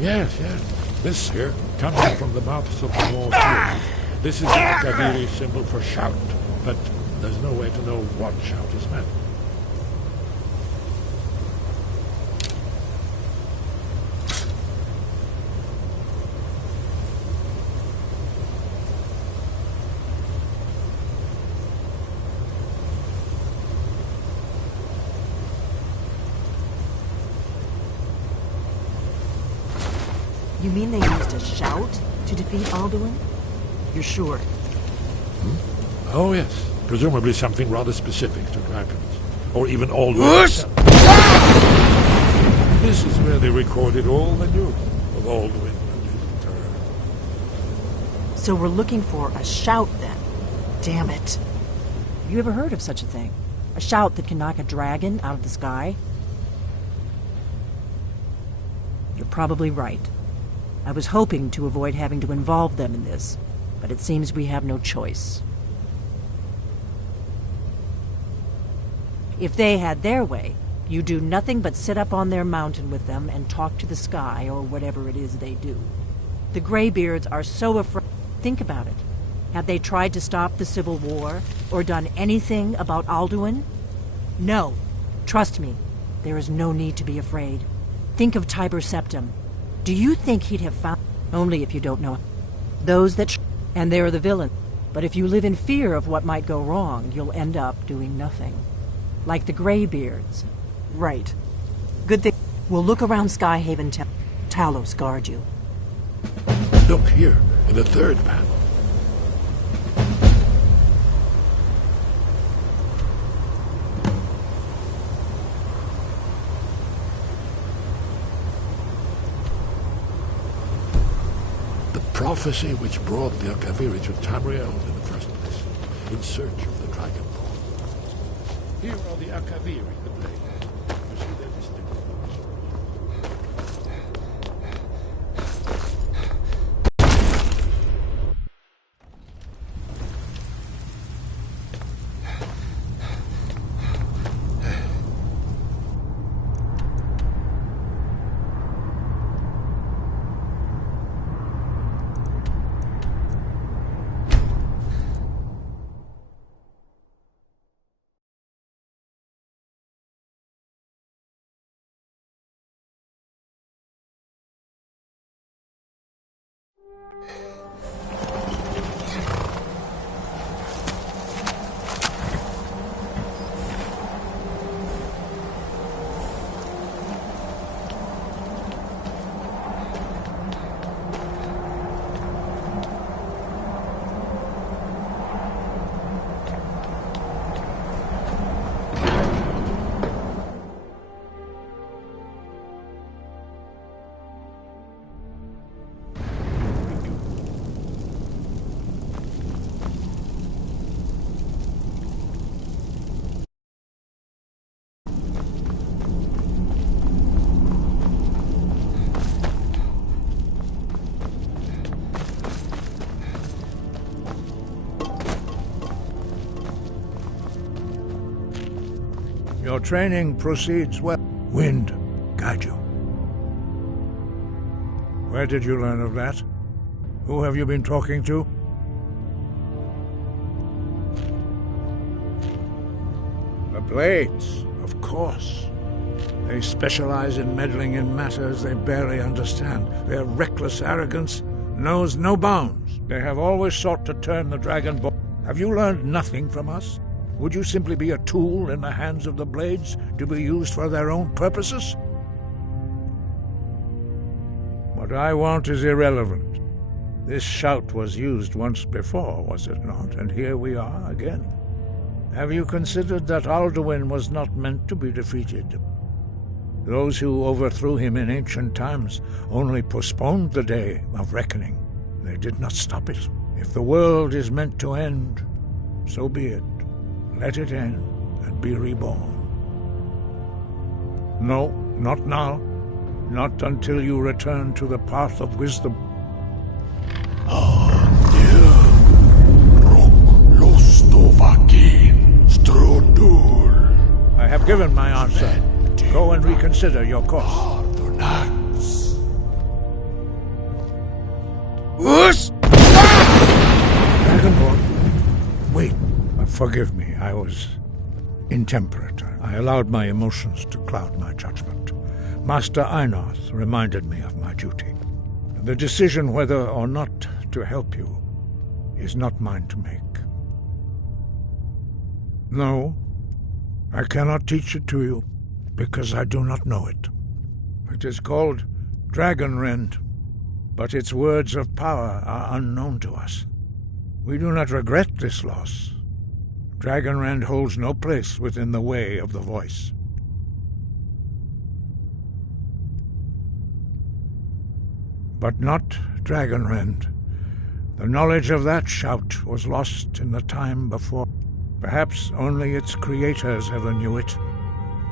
Yes, yes. This here, coming from the mouths of the wall here. This is the Akaviri symbol for shout, but there's no way to know what shout is meant. You mean they used a shout to defeat Alduin? You're sure? Oh, yes. Presumably something rather specific to dragons. Or even Alduin. This is where they recorded all the news of Alduin and his return. So we're looking for a shout then. Damn it. You ever heard of such a thing? A shout that can knock a dragon out of the sky? You're probably right. I was hoping to avoid having to involve them in this, but it seems we have no choice. If they had their way, you do nothing but sit up on their mountain with them and talk to the sky or whatever it is they do. The Greybeards are so afraid. Think about it. Have they tried to stop the Civil War or done anything about Alduin? No. Trust me, there is no need to be afraid. Think of Tiber Septim. Do you think he'd have found... Only if you don't know. Those that... And they're the villain. But if you live in fear of what might go wrong, you'll end up doing nothing. Like the Greybeards. Right. Good thing. We'll look around Skyhaven Temple. Talos guard you. Look here, in the third panel. The prophecy which brought the Akaviri to Tamriel in the first place, in search of the Dragon Ball. Here are the Akaviri, the blade. You see their distinct. Your training proceeds well. Wind, guide you. Where did you learn of that? Who have you been talking to? The Blades, of course. They specialize in meddling in matters they barely understand. Their reckless arrogance knows no bounds. They have always sought to turn the Dragon Ball. Have you learned nothing from us? Would you simply be a tool in the hands of the Blades to be used for their own purposes? What I want is irrelevant. This shout was used once before, was it not? And here we are again. Have you considered that Alduin was not meant to be defeated? Those who overthrew him in ancient times only postponed the day of reckoning. They did not stop it. If the world is meant to end, so be it. Let it end and be reborn. No, not now. Not until you return to the path of wisdom. I have given my answer. Go and reconsider your course. Dragonborn, wait. Forgive me, I was intemperate. I allowed my emotions to cloud my judgment. Master Einarth reminded me of my duty. The decision whether or not to help you is not mine to make. No, I cannot teach it to you, because I do not know it. It is called Dragonrend, but its words of power are unknown to us. We do not regret this loss. Dragonrend holds no place within the way of the voice. but not Dragonrend. The knowledge of that shout was lost in the time before. Perhaps only its creators ever knew it,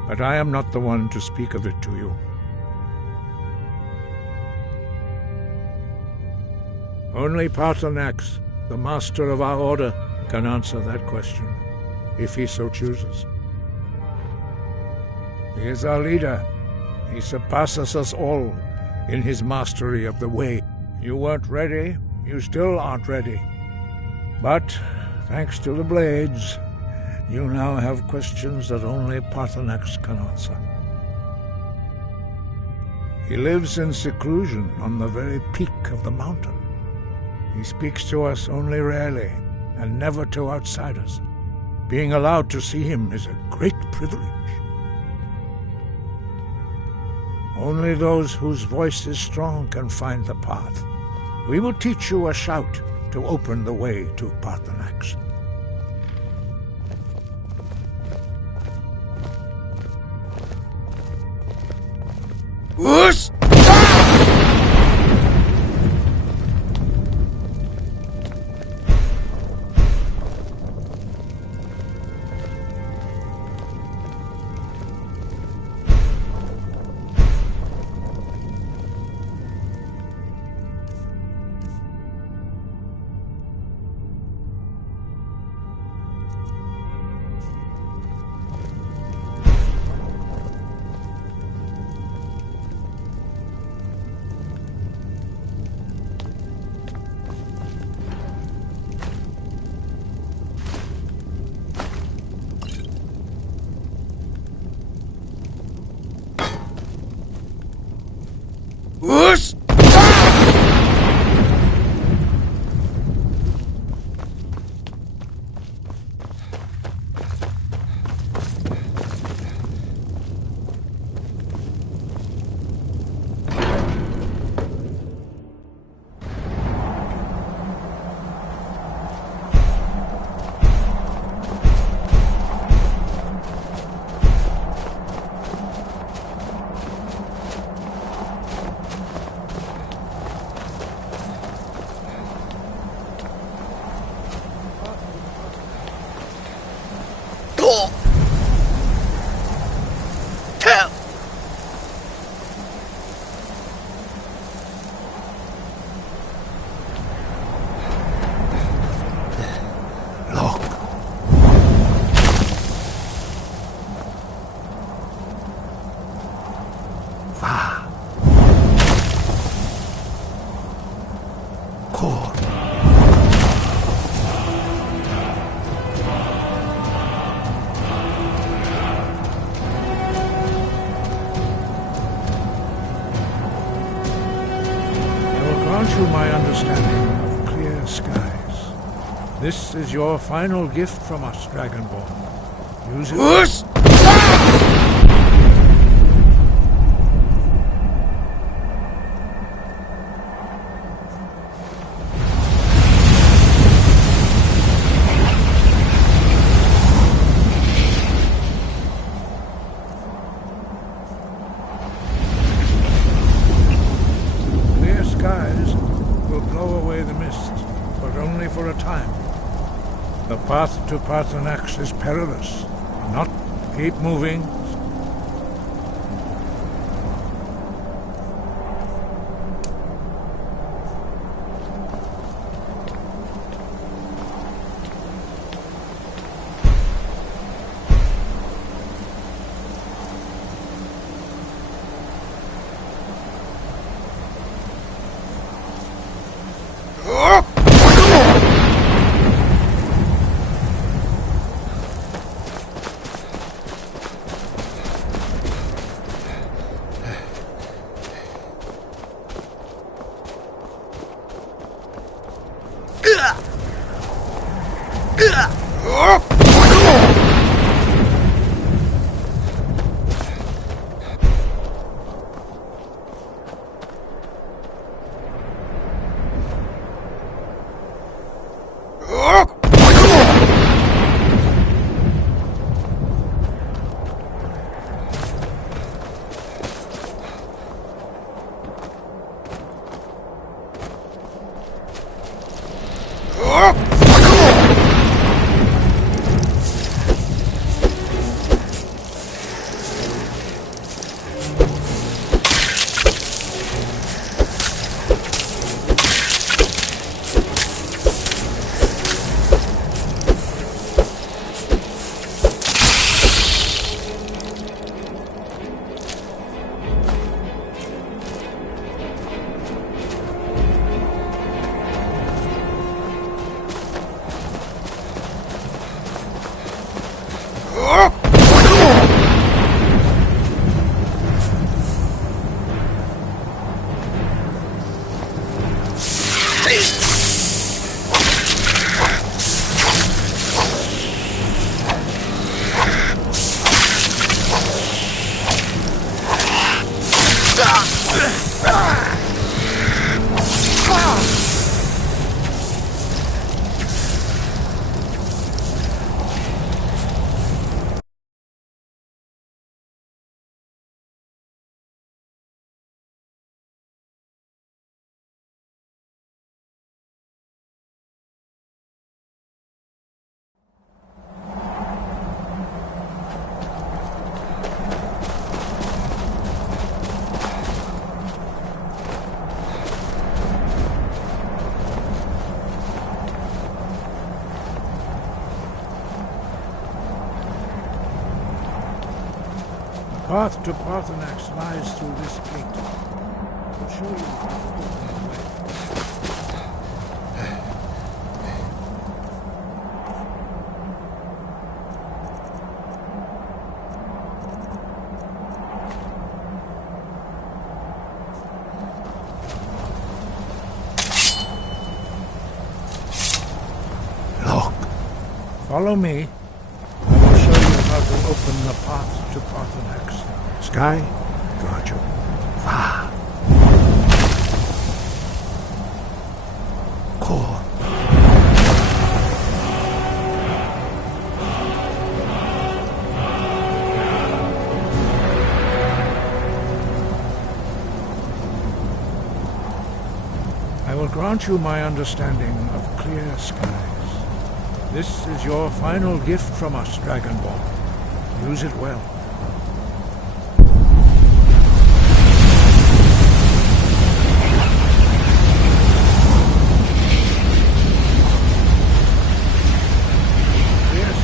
but I am not the one to speak of it to you. Only Paarthurnax, the master of our order, can answer that question, if he so chooses. He is our leader. He surpasses us all in his mastery of the way. You weren't ready. You still aren't ready. But, thanks to the blades, you now have questions that only Paarthurnax can answer. He lives in seclusion on the very peak of the mountain. He speaks to us only rarely, and never to outsiders. Being allowed to see him is a great privilege. Only those whose voice is strong can find the path. We will teach you a shout to open the way to Paarthurnax. Whoosh! Whoosh! My understanding of clear skies. This is your final gift from us, Dragonborn. Use it. Whoosh! Clear skies will blow away the mist, but only for a time. The path to Paarthurnax is perilous. Not keep moving. path to Parthenax lies through this gate. I'll show you how to open the way. Follow me. I will show you how to open the path to Parthenax. Sky, guard you. Va. Core. I will grant you my understanding of clear skies. This is your final gift from us, Dragonborn. Use it well. Yes,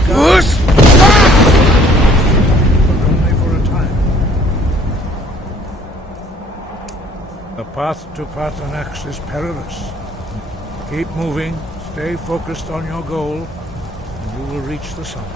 but only for a time. The path to Parthenax is perilous. Keep moving. Stay focused on your goal, and you will reach the summit.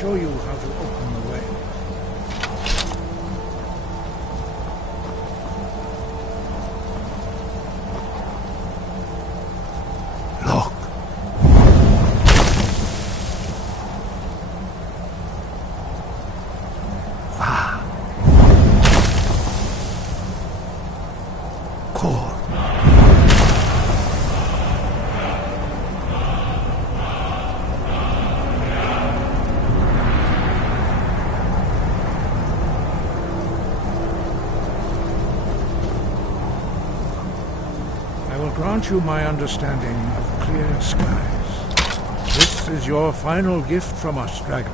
Show you how to open the way. Look. Va. Core. will grant you my understanding of clear skies. This is your final gift from us, dragon.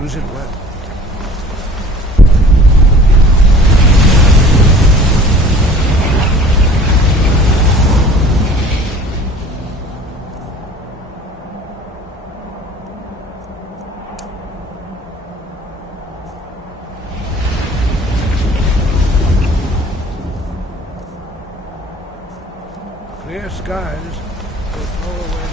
Use it well. Clear skies will throw away.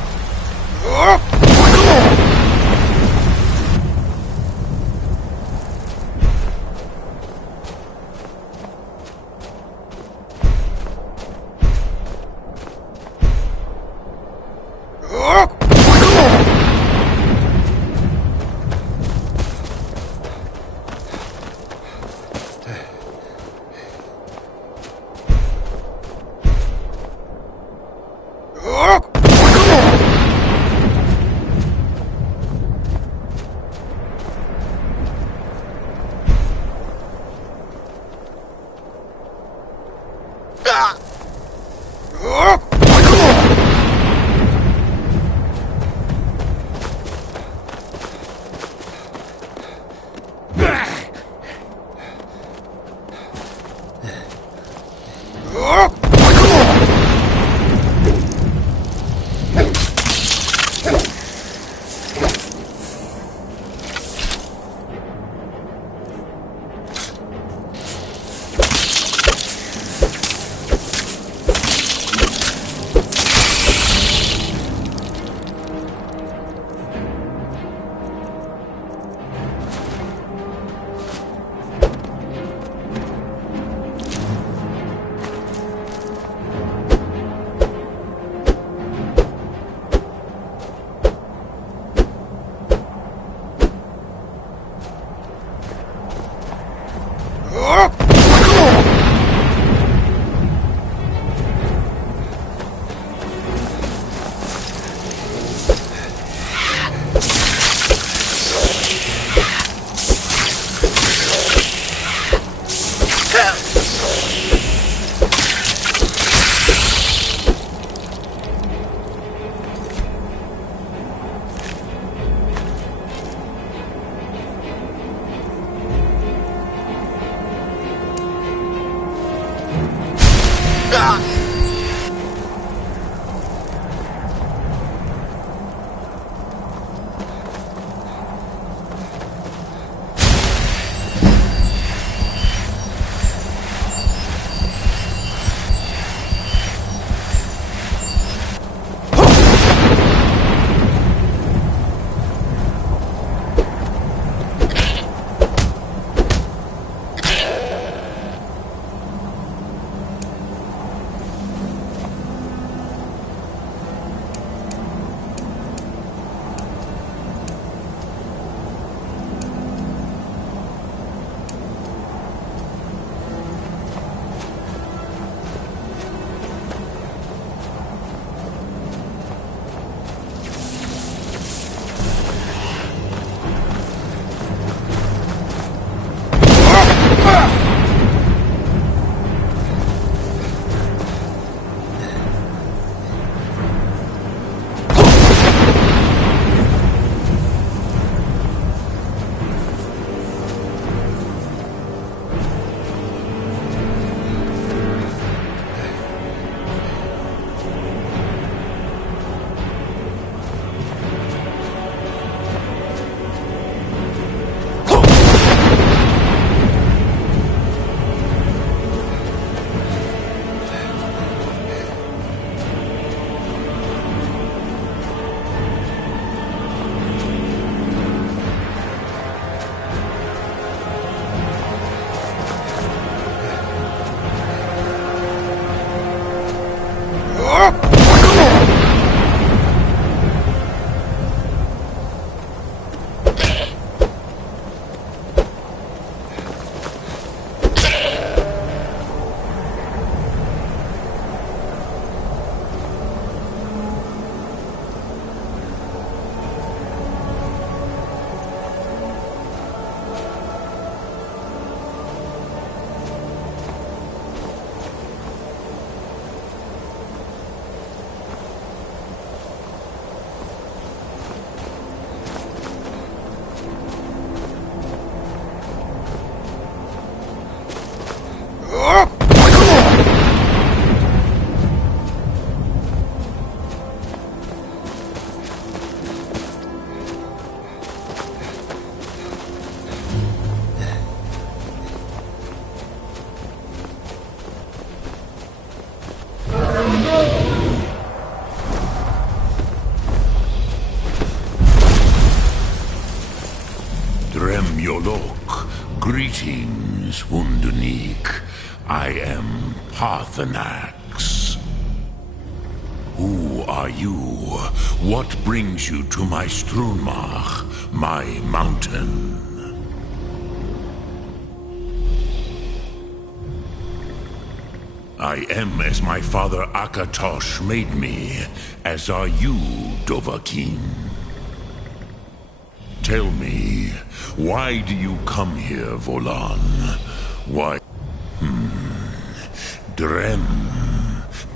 Golok. Greetings, Wundunik. I am Parthenax. Who are you? What brings you to my Strunmach, my mountain? I am as my father Akatosh made me, as are you, Dovahkiin. Tell me, why do you come here, Volan? Why? Drem.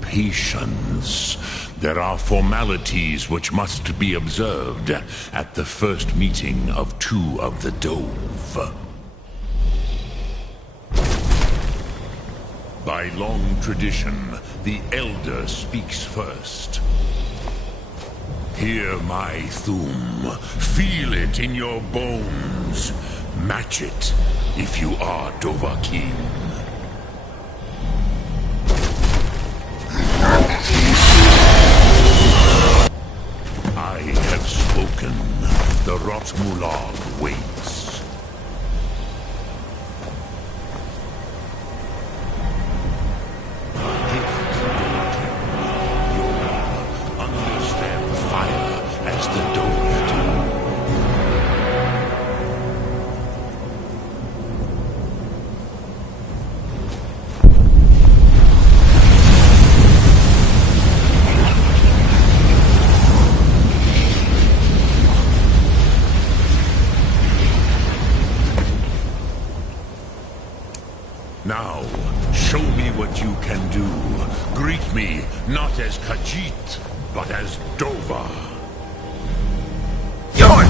Patience. There are formalities which must be observed at the first meeting of two of the Dove. By long tradition, the Elder speaks first. Hear my Thum. Feel it in your bones. Match it if you are Dovahkiin. I have spoken. The Rotmulag waits. Now, show me what you can do. Greet me, not as Khajiit, but as Dova. Yorn!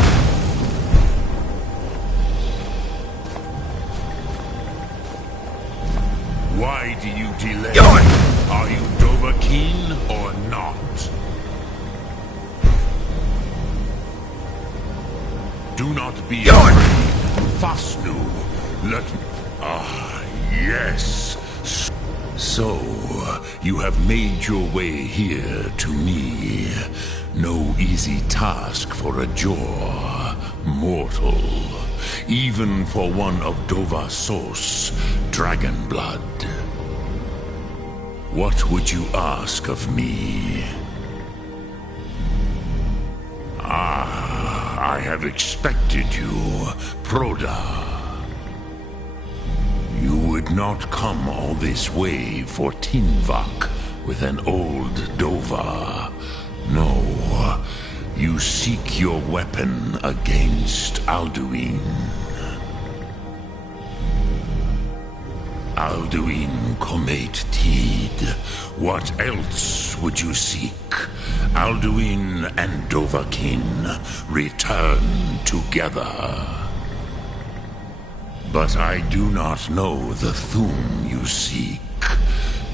Why do you delay? Yorn! Are you Dovahkiin or not? Do not be afraid. Fasnu, let me... Yes. So, you have made your way here to me. No easy task for a Jor, mortal. Even for one of Dova Sos, dragon blood. What would you ask of me? I have expected you, Proda. You would not come all this way for Tinvak with an old Dova. No, you seek your weapon against Alduin. Alduin Comate Tid. What else would you seek? Alduin and Dovahkiin return together. But I do not know the Thum you seek.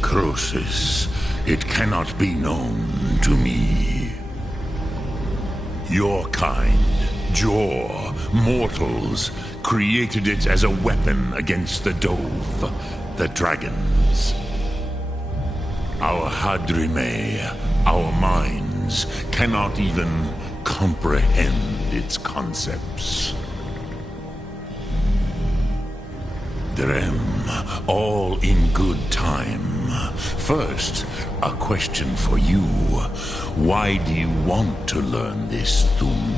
Croesus, it cannot be known to me. Your kind, Jor, mortals, created it as a weapon against the Dove, the dragons. Our Hadrime, our minds, cannot even comprehend its concepts. Drem, all in good time. First, a question for you. Why do you want to learn this Thum?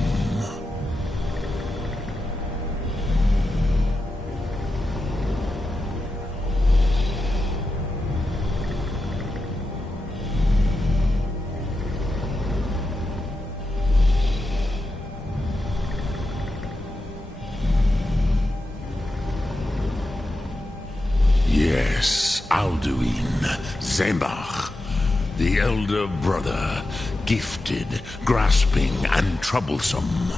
Yes, Alduin, Zembach, the elder brother, gifted, grasping, and troublesome,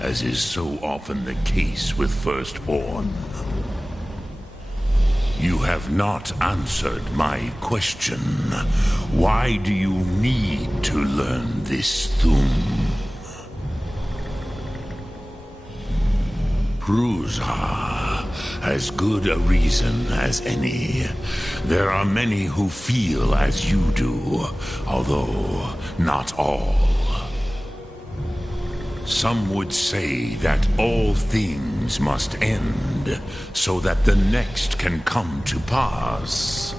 as is so often the case with firstborn. You have not answered my question. Why do you need to learn this Thum? Pruzha. As good a reason as any. There are many who feel as you do, although not all. Some would say that all things must end, so that the next can come to pass.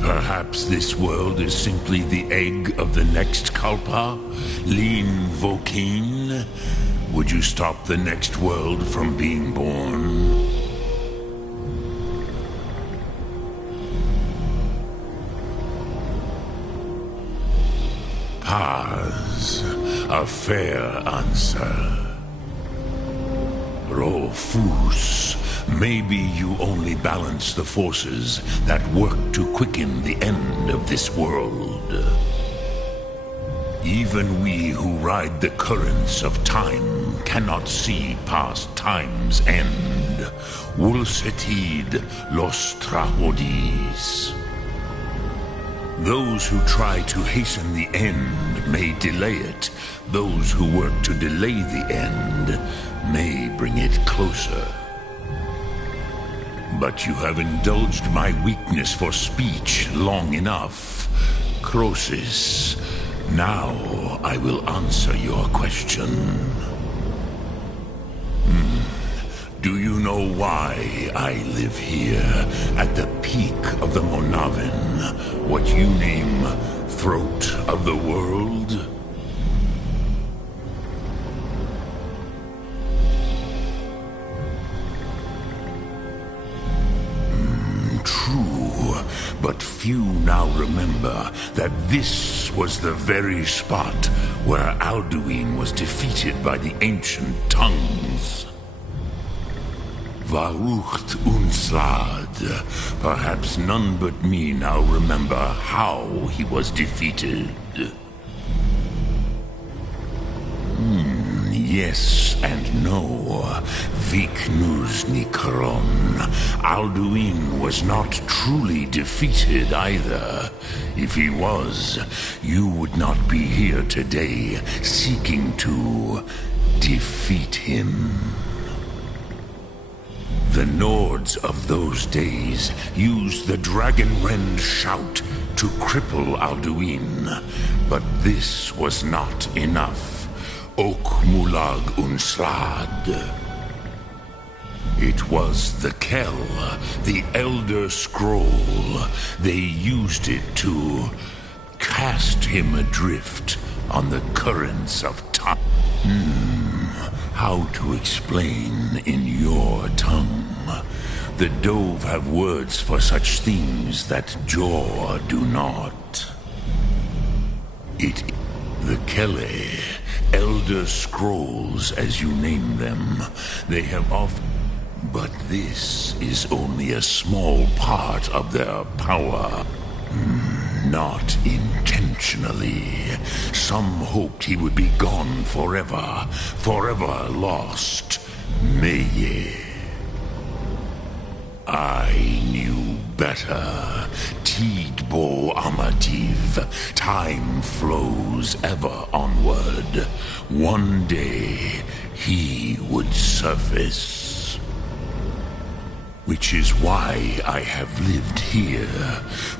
Perhaps this world is simply the egg of the next Kalpa, Lin Vokin. Would you stop the next world from being born? Paz, a fair answer. Rofus, maybe you only balance the forces that work to quicken the end of this world. Even we who ride the currents of time cannot see past time's end. Wulsetid los trahodis. Those who try to hasten the end may delay it. Those who work to delay the end may bring it closer. But you have indulged my weakness for speech long enough. Croesus, now I will answer your question. Do you know why I live here, at the peak of the Monavin, what you name throat of the world? True, but few now remember that this was the very spot where Alduin was defeated by the ancient tongues. Varucht Unslad. Perhaps none but me now remember how he was defeated. Yes and no. Viknus Nikron. Alduin was not truly defeated either. If he was, you would not be here today seeking to defeat him. The Nords of those days used the Dragonrend shout to cripple Alduin, but this was not enough. Okmulag Unslad. It was the Kell, the Elder Scroll. They used it to cast him adrift on the currents of time. How to explain in your tongue? The Dove have words for such things that Jor do not. The Kelle, Elder Scrolls as you name them, they have often... But this is only a small part of their power. Not intentionally. Some hoped he would be gone forever, forever lost. Meye. I knew better. Tidbo Amativ. Time flows ever onward. One day he would surface. Which is why I have lived here.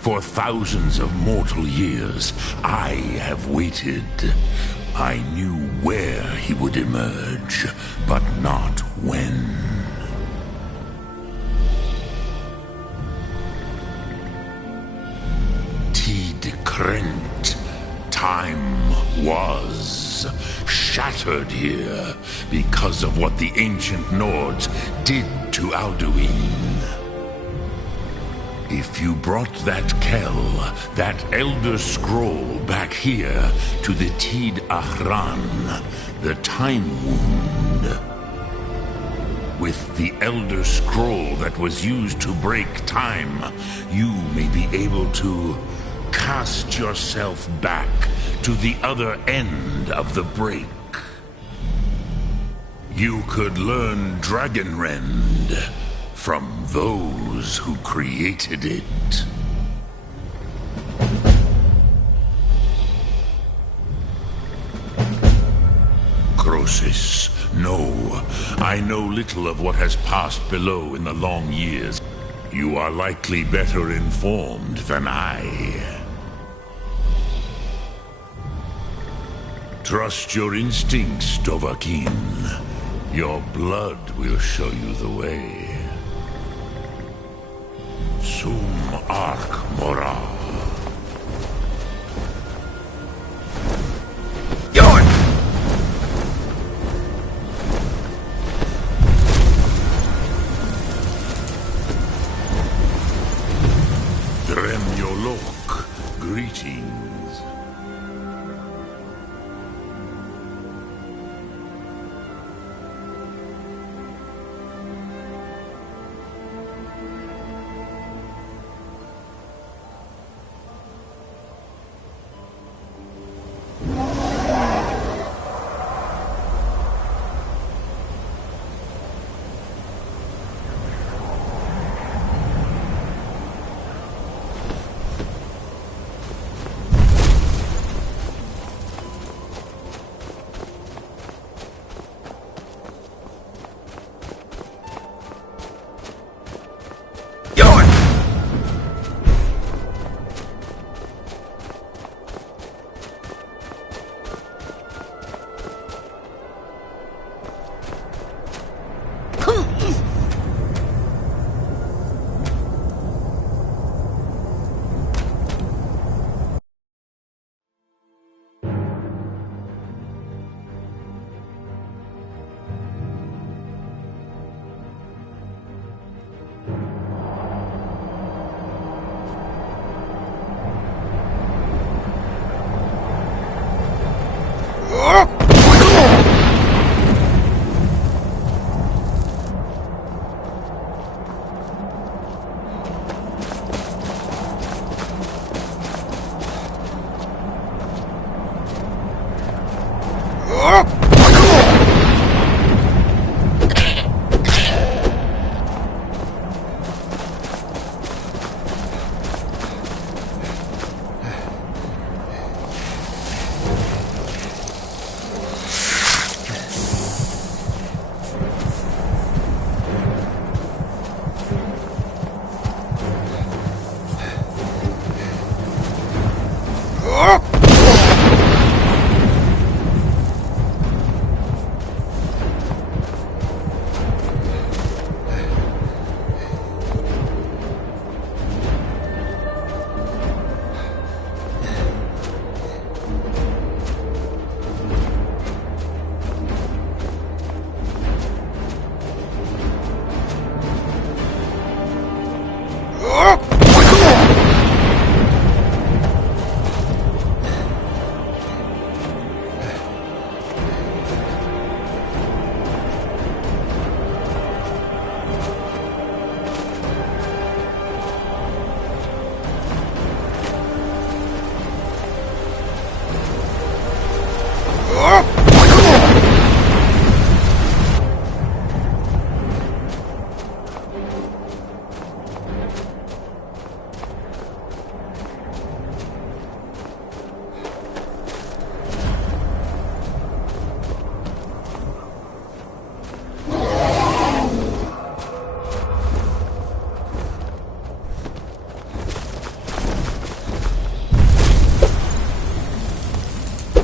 For thousands of mortal years, I have waited. I knew where he would emerge, but not when. Tid Krent. Time was shattered here because of what the ancient Nords did to Alduin. If you brought that Kell, that Elder Scroll back here to the Tid Ahran, the Time Wound, with the Elder Scroll that was used to break time, you may be able to cast yourself back to the other end of the break. You could learn Dragonrend from those who created it. Croesus, no. I know little of what has passed below in the long years. You are likely better informed than I. Trust your instincts, Dovahkiin. Your blood will show you the way. Sum Ark Mora. Dremyolok, greetings.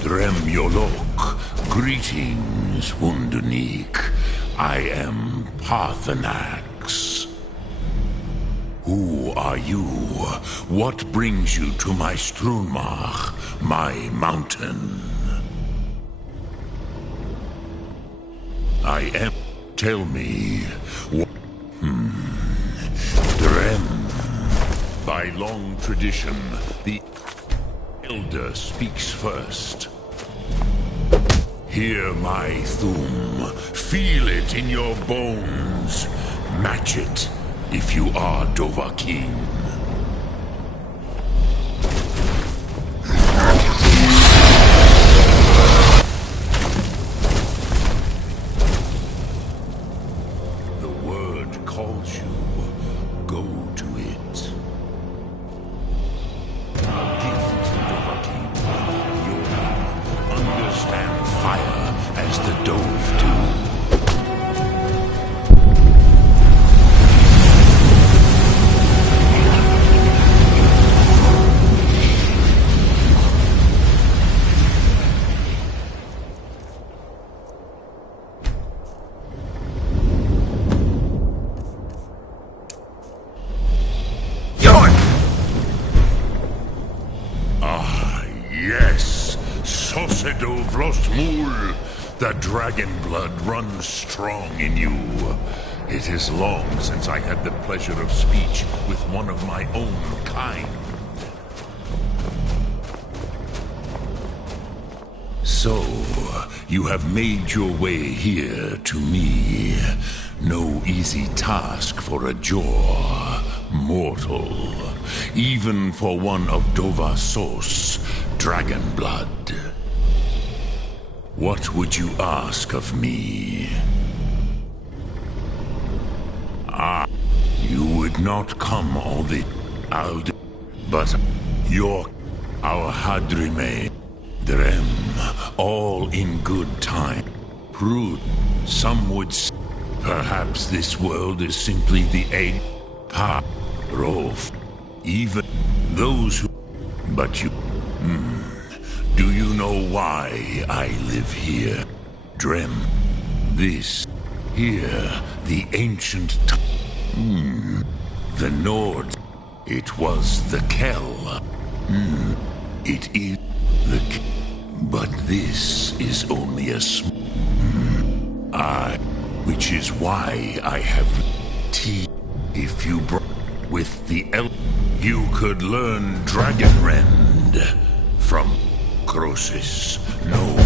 Dremyolok, greetings, Wundunik. I am Parthenax. Who are you? What brings you to my Strunmach, my mountain? I am... Tell me... Drem. By long tradition, the Elder speaks first. Hear my Thum. Feel it in your bones. Match it if you are Dovahkiin. The word calls you. Go to it. A gift to Dovahkiin. Understand fire as the Dove do. Sedo Vlostmul, the dragon blood runs strong in you. It is long since I had the pleasure of speech with one of my own kind. So, you have made your way here to me. No easy task for a jaw, mortal. Even for one of Dovasos, dragon blood. What would you ask of me? Ah, you would not come all the Ald, but our Hadrime, Drem, all in good time. Prude, some would say, perhaps this world is simply the egg, pa, rof, even those who, but you, do you know why I live here? Drem, this, here, the ancient the Nord, it was the Kel. It is the but this is only a which is why I have tea. If you brought with the you could learn Dragonrend from Crosis. No,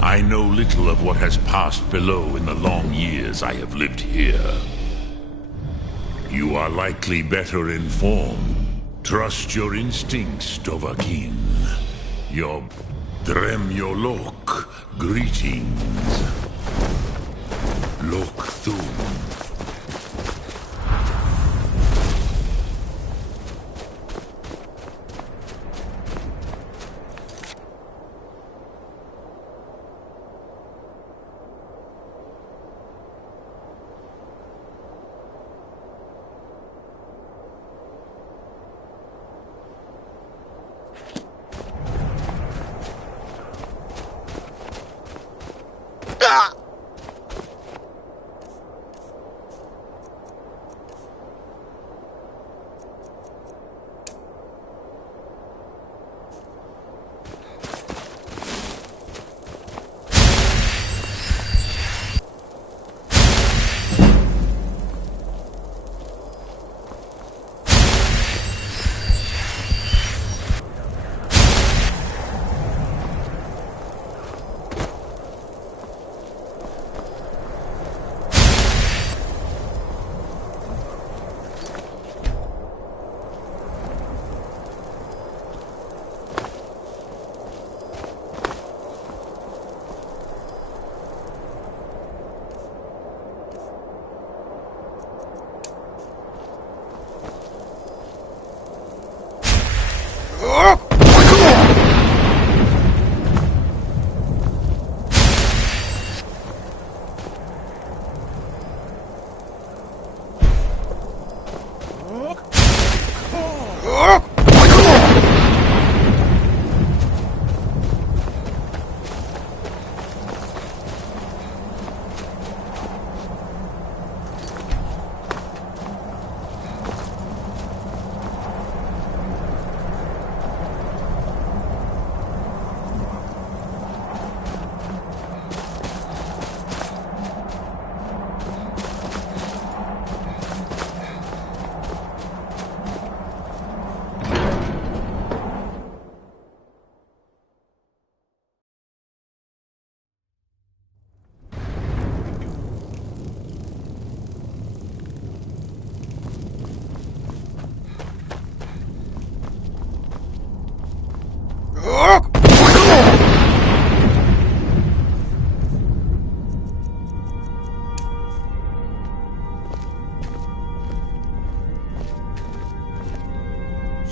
I know little of what has passed below in the long years I have lived here. You are likely better informed. Trust your instincts, Dovahkiin. Your Drem Yolok, greetings. Lok Thum.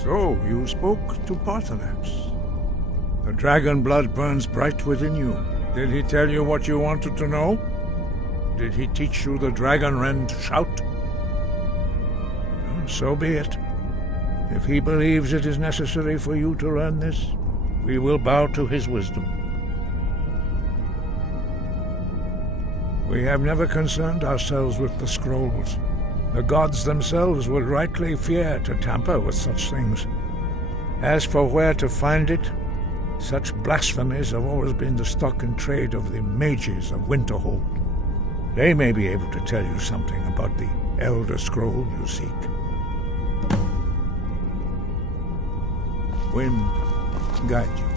So, you spoke to Paarthurnax. The dragon blood burns bright within you. Did he tell you what you wanted to know? Did he teach you the Dragonrend shout? So be it. If he believes it is necessary for you to learn this, we will bow to his wisdom. We have never concerned ourselves with the scrolls. The gods themselves would rightly fear to tamper with such things. As for where to find it, Such blasphemies have always been the stock and trade of the mages of Winterhold. They may be able to tell you something about the Elder Scroll you seek. Wind, guide you.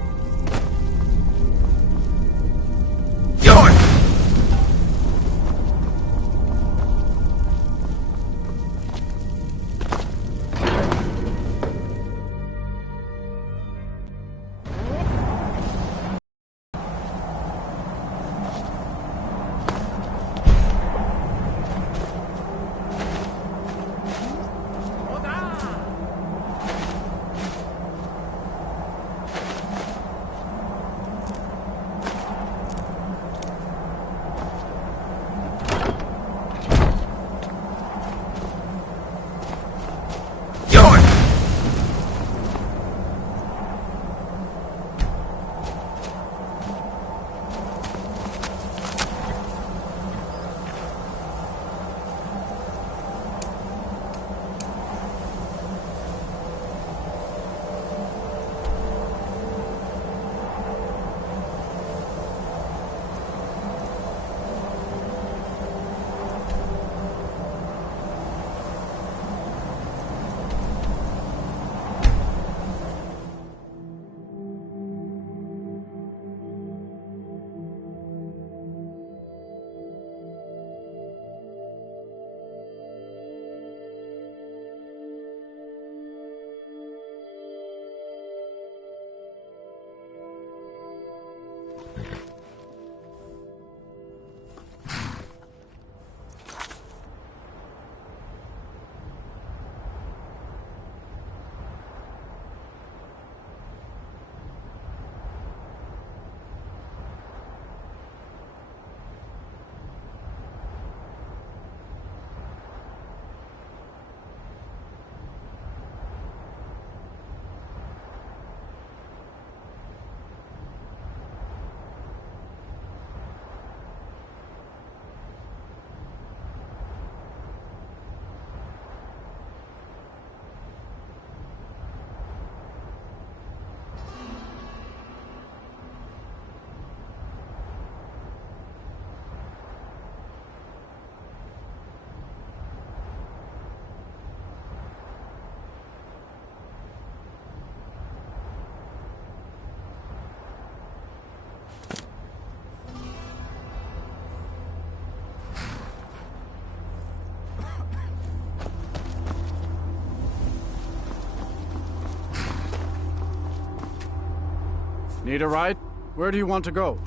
Need a ride? Where do you want to go?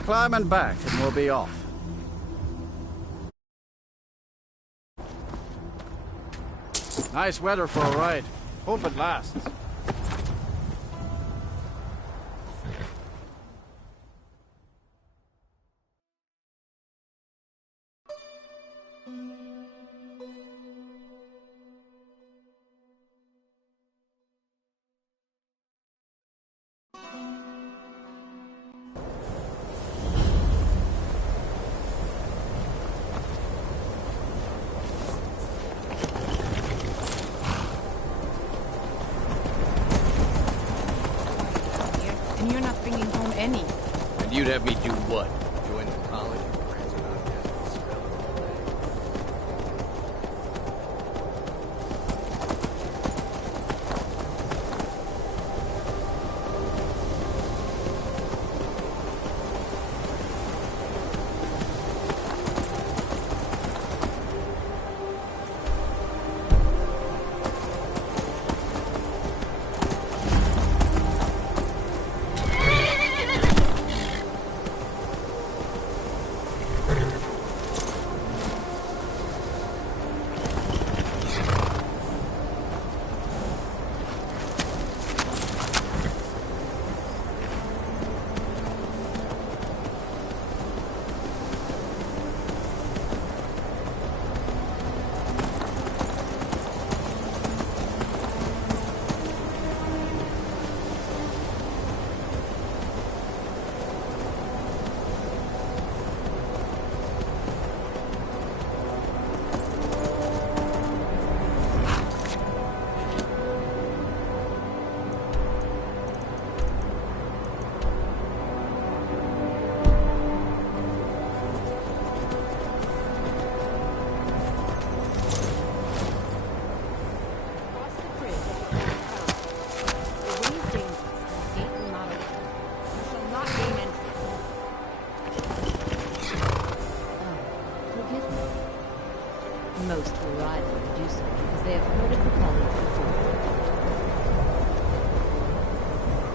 Climb and back and we'll be off. Nice weather for a ride. Hope it lasts. And you're not bringing home any. And you'd have me do what? Join the college and prance around desert Skyrim all day?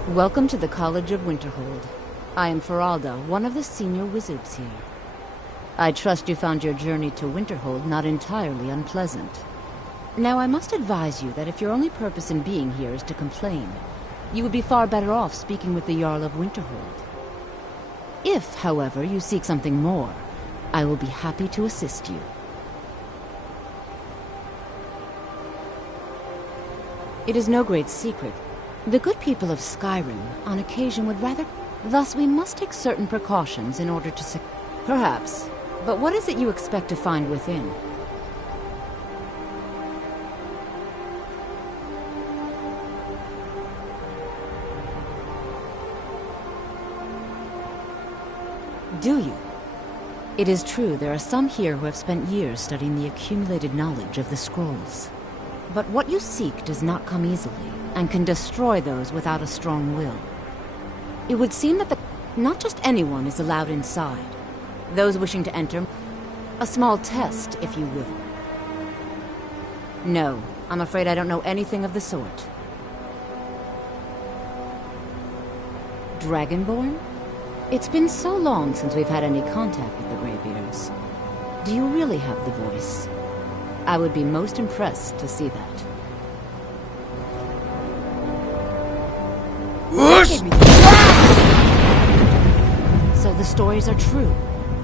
Welcome to the College of Winterhold. I am Feralda, one of the senior wizards here. I trust you found your journey to Winterhold not entirely unpleasant. Now, I must advise you that if your only purpose in being here is to complain, you would be far better off speaking with the Jarl of Winterhold. If, however, you seek something more, I will be happy to assist you. It is no great secret. The good people of Skyrim, on occasion, would rather... Thus, we must take certain precautions in order to... Perhaps. But what is it you expect to find within? Do you? It is true, there are some here who have spent years studying the accumulated knowledge of the scrolls. But what you seek does not come easily, and can destroy those without a strong will. It would seem that not just anyone is allowed inside. Those wishing to enter, a small test, if you will. No, I'm afraid I don't know anything of the sort. Dragonborn? It's been so long since we've had any contact with the Greybeards. Do you really have the voice? I would be most impressed to see that. So the stories are true.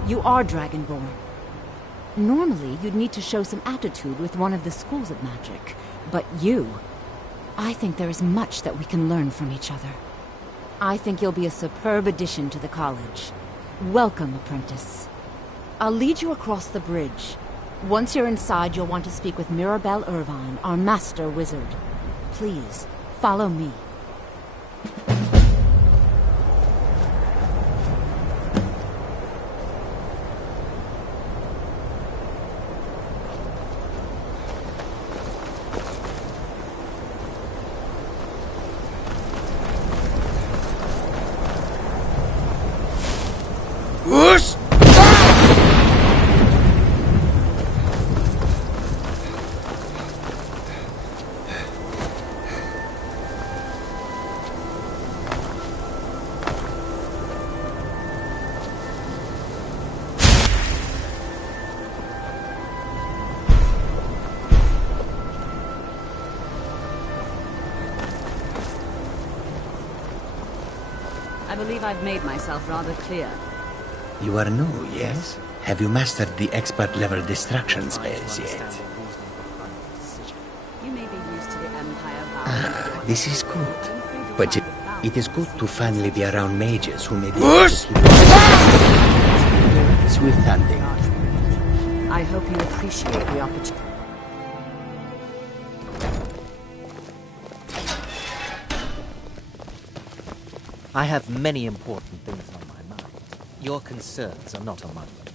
You are Dragonborn. Normally, you'd need to show some aptitude with one of the schools of magic. But you... I think there is much that we can learn from each other. I think you'll be a superb addition to the college. Welcome, apprentice. I'll lead you across the bridge. Once you're inside, you'll want to speak with Mirabelle Irvine, our master wizard. Please, follow me. I believe I've made myself rather clear. You are new, yes? Have you mastered the expert-level distraction spells yet? You may be used to the Empire. This is good. But it is good to finally be around mages who may be able to keep swift hunting. I hope you appreciate the opportunity. I have many important things on my mind. Your concerns are not among them.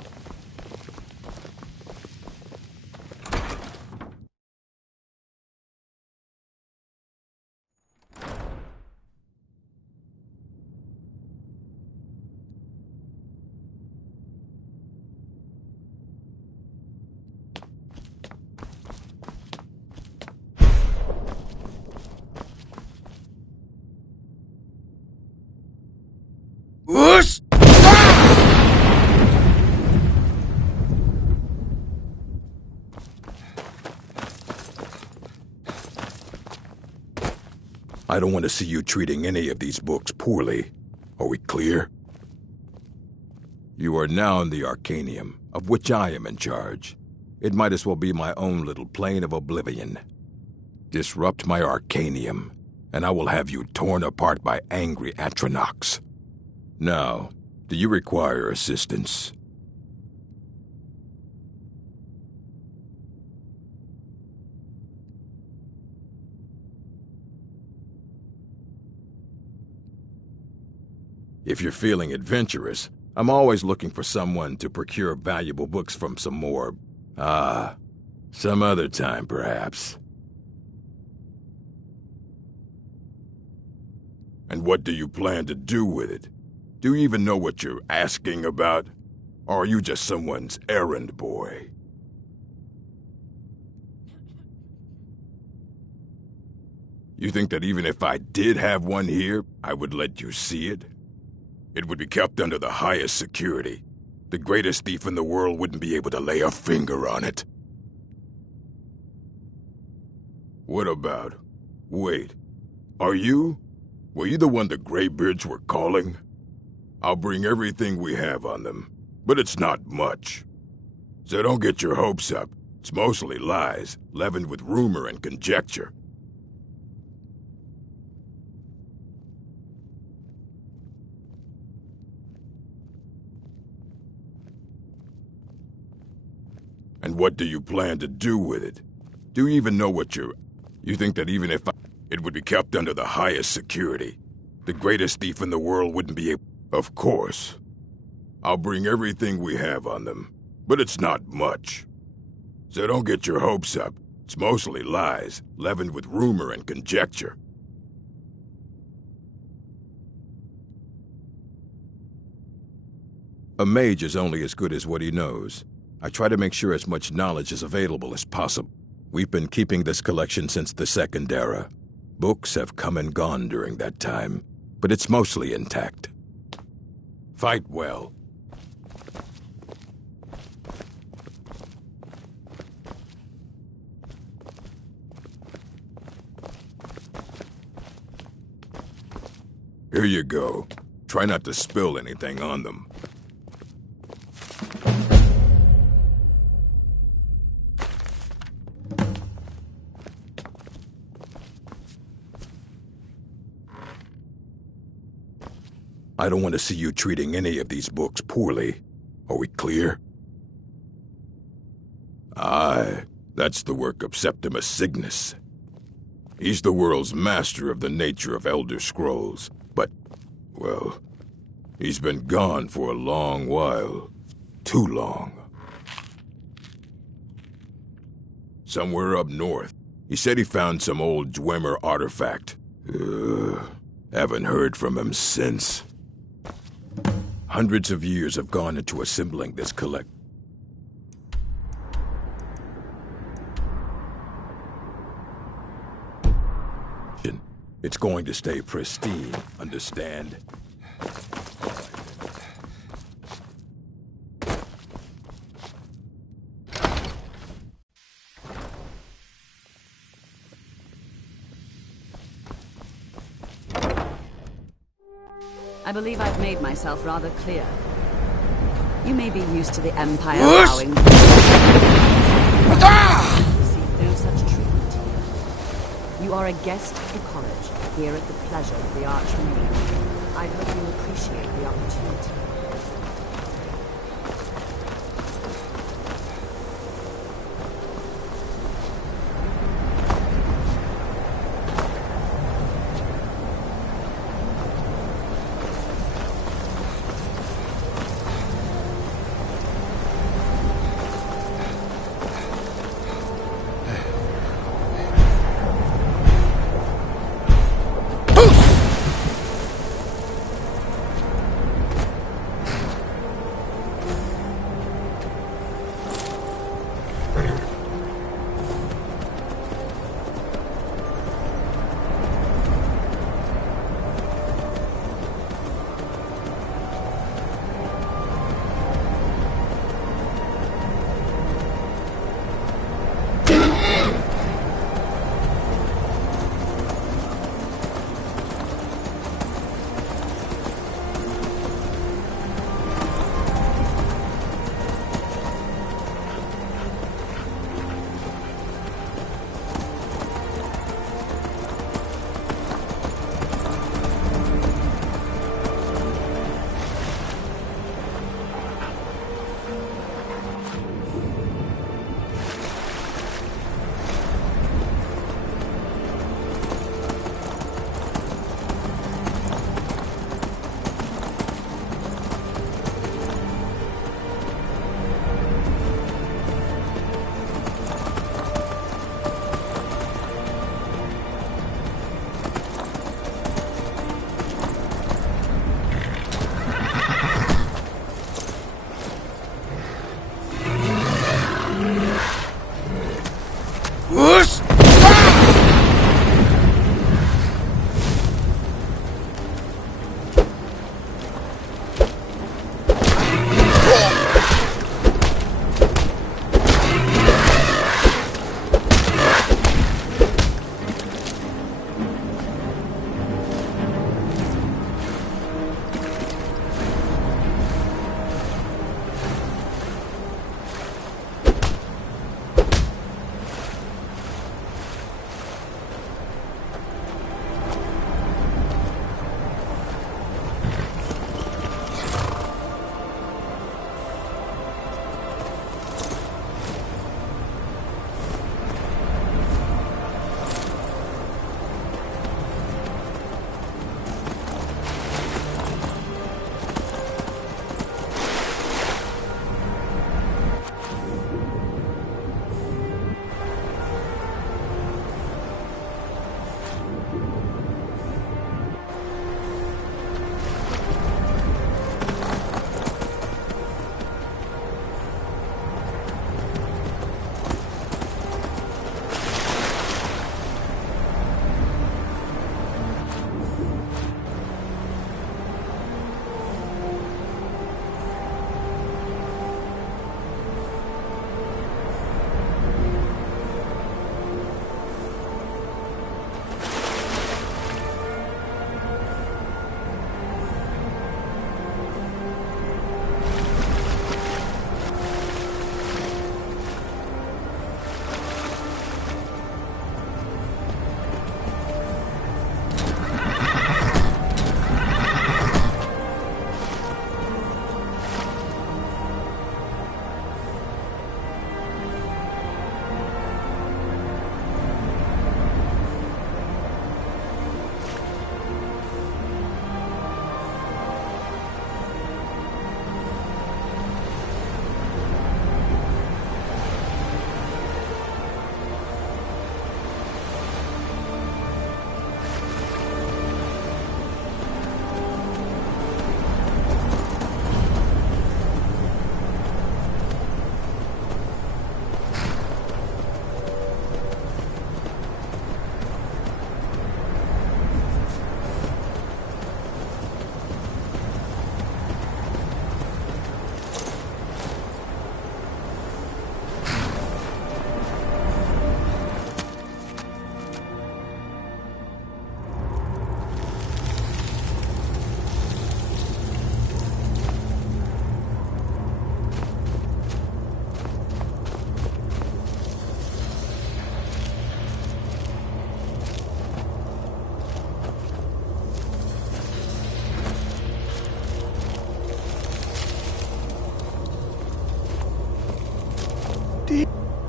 I don't want to see you treating any of these books poorly. Are we clear? You are now in the Arcanium, of which I am in charge. It might as well be my own little plane of oblivion. Disrupt my Arcanium, and I will have you torn apart by angry Atronachs. Now, do you require assistance? If you're feeling adventurous, I'm always looking for someone to procure valuable books from some more... some other time, perhaps. And what do you plan to do with it? Do you even know what you're asking about? Or are you just someone's errand boy? You think that even if I did have one here, I would let you see it? It would be kept under the highest security. The greatest thief in the world wouldn't be able to lay a finger on it. What about... Wait. Were you the one the Greybeards were calling? I'll bring everything we have on them, but it's not much. So don't get your hopes up. It's mostly lies, leavened with rumor and conjecture. And what do you plan to do with it? Do you even know what you're... You think that even if it would be kept under the highest security, the greatest thief in the world wouldn't be able... Of course. I'll bring everything we have on them, but it's not much. So don't get your hopes up. It's mostly lies, leavened with rumor and conjecture. A mage is only as good as what he knows. I try to make sure as much knowledge is available as possible. We've been keeping this collection since the Second Era. Books have come and gone during that time, but it's mostly intact. Fight well. Here you go. Try not to spill anything on them. I don't want to see you treating any of these books poorly. Are we clear? Aye, that's the work of Septimus Cygnus. He's the world's master of the nature of Elder Scrolls, but, well, he's been gone for a long while. Too long. Somewhere up north. He said he found some old Dwemer artifact. Haven't heard from him since. Hundreds of years have gone into assembling this collection. It's going to stay pristine, understand? I believe I've made myself rather clear. You may be used to the Empire allowing... Receive no such treatment here. You are a guest of the college, here at the pleasure of the Archmage. I hope you'll appreciate the opportunity.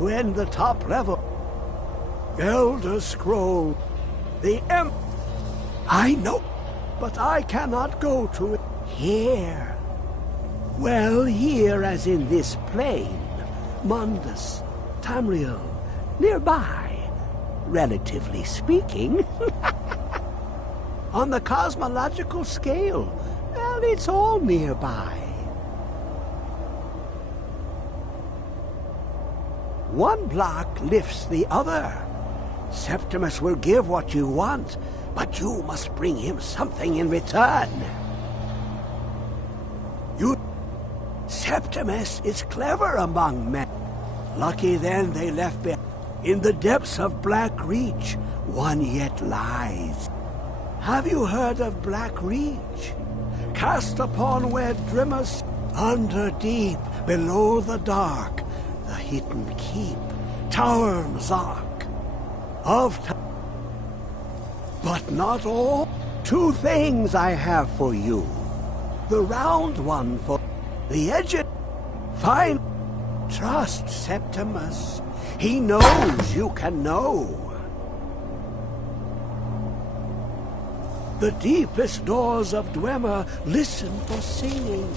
when the top level. Elder Scroll. The I know, but I cannot go to it here. Well, here as in this plane. Mundus, Tamriel, nearby, relatively speaking. On the cosmological scale, well, it's all nearby. One block lifts the other. Septimus will give what you want, but you must bring him something in return. Septimus is clever among men. Lucky then they left behind. In the depths of Black Reach, one yet lies. Have you heard of Black Reach? Cast upon where Drimmers under deep, below the dark, the hidden keep, Tower Mzark of but not all. 2 things I have for you. The round one for the edge. Fine. Trust Septimus. He knows you can know. The deepest doors of Dwemer listen for singing.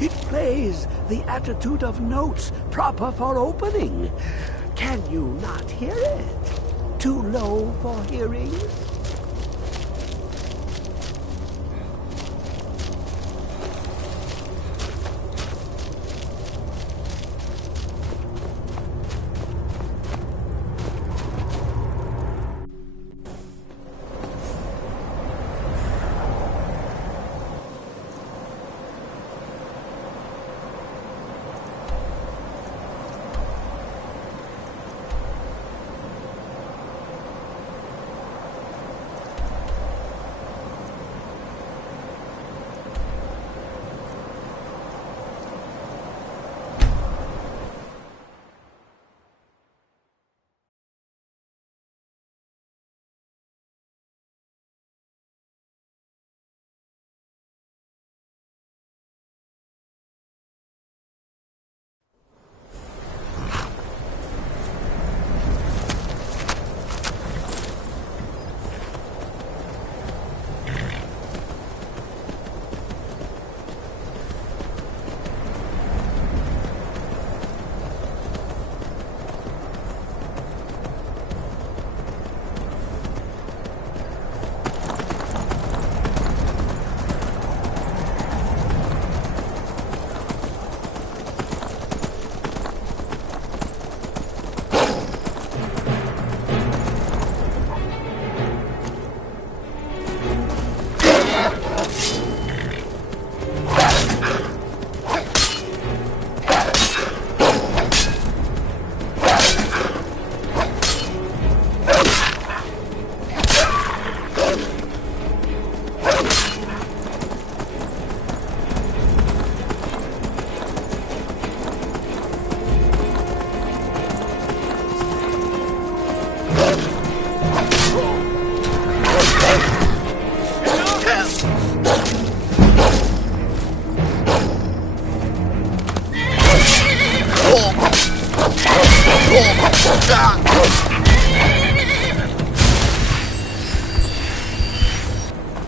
It plays the attitude of notes proper for opening. Can you not hear it? Too low for hearing?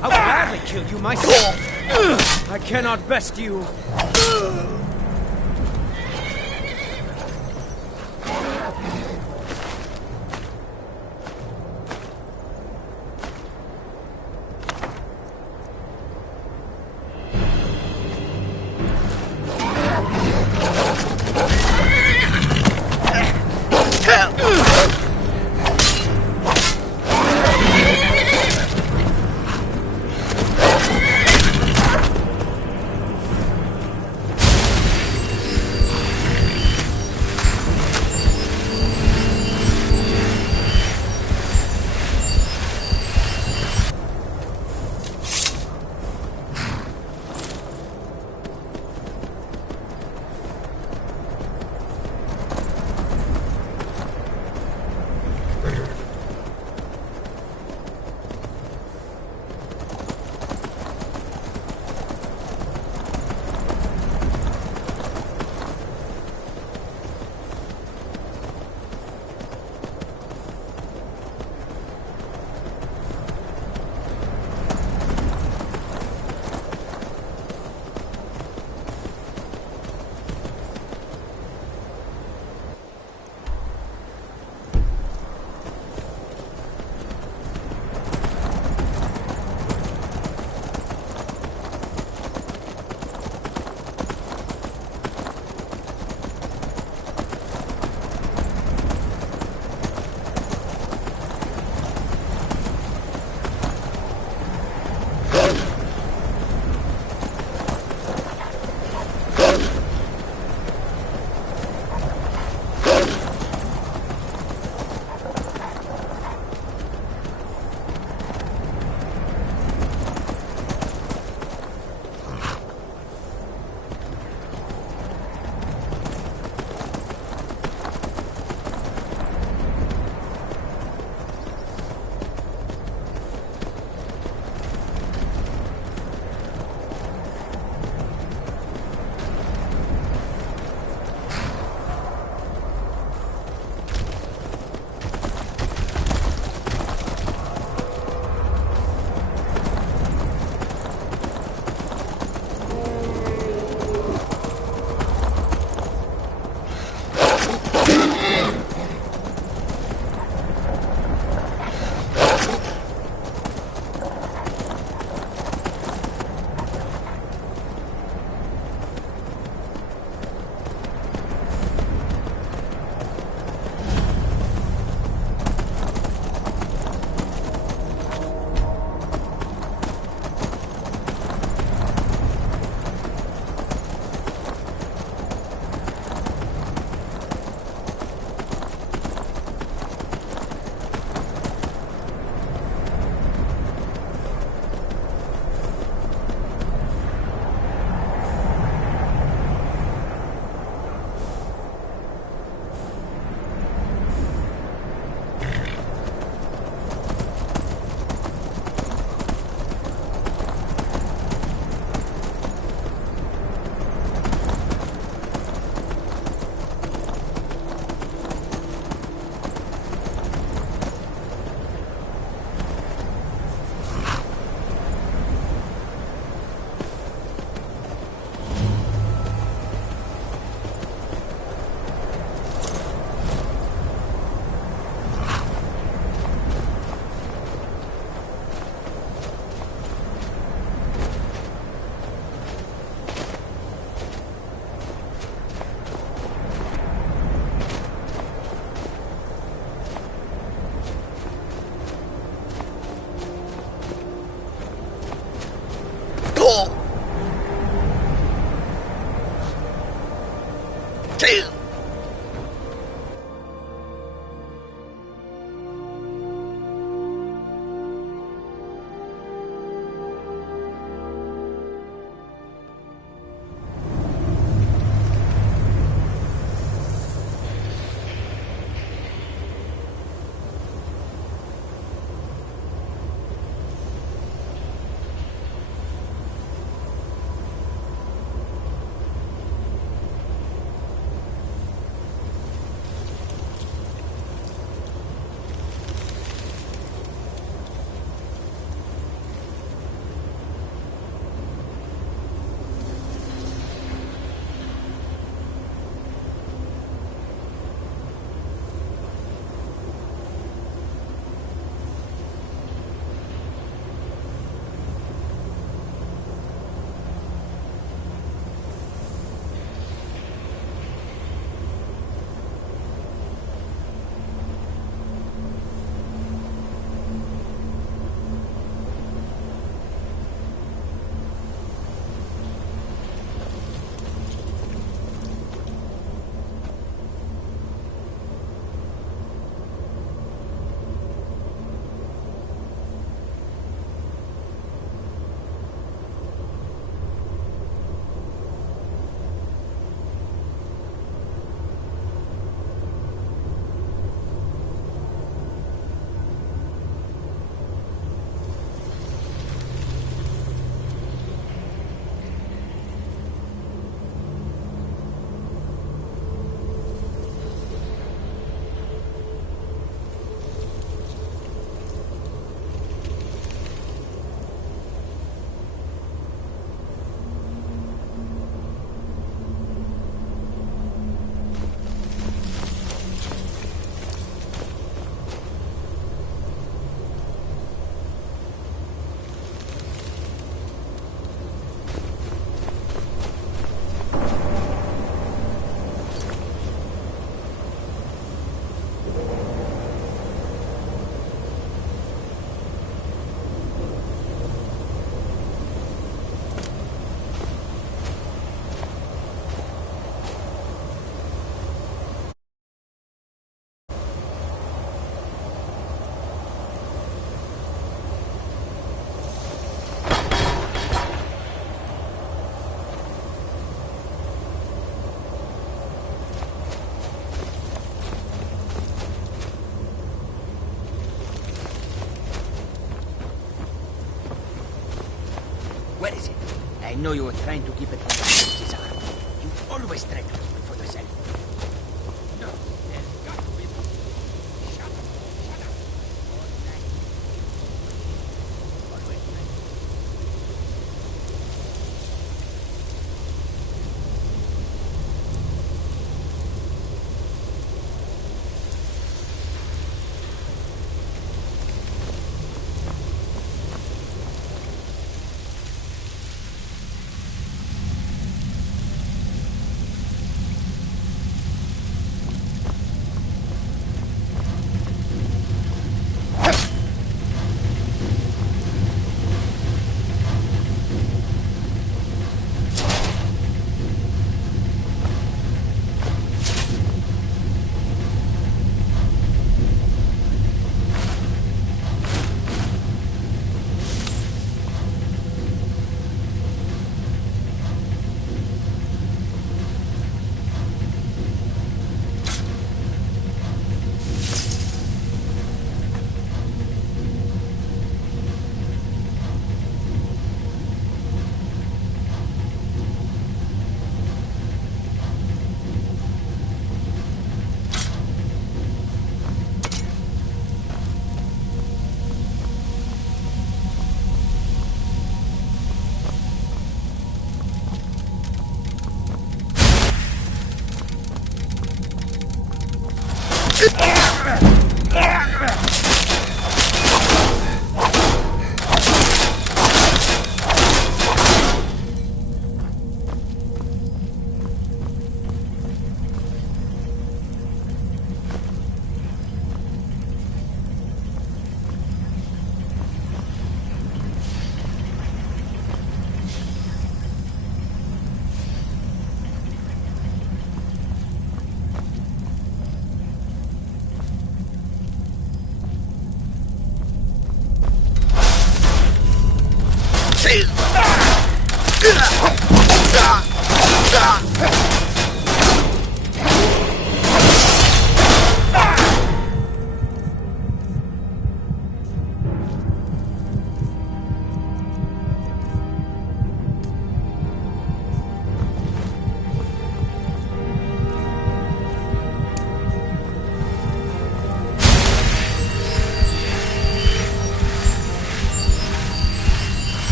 I'll gladly kill you myself. I cannot best you. Where is it? I know you were trying to keep it from the prince's arm. You always try to keep it for yourself. No, there's got to be... Shut up! Shut up! All night. Always night.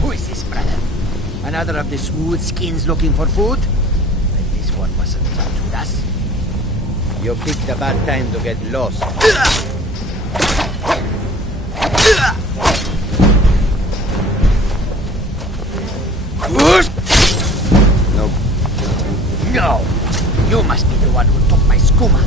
Who is this, brother? Another of the smooth skins looking for food? But this one wasn't touched with us. You picked a bad time to get lost. No. No! You must be the one who took my skooma.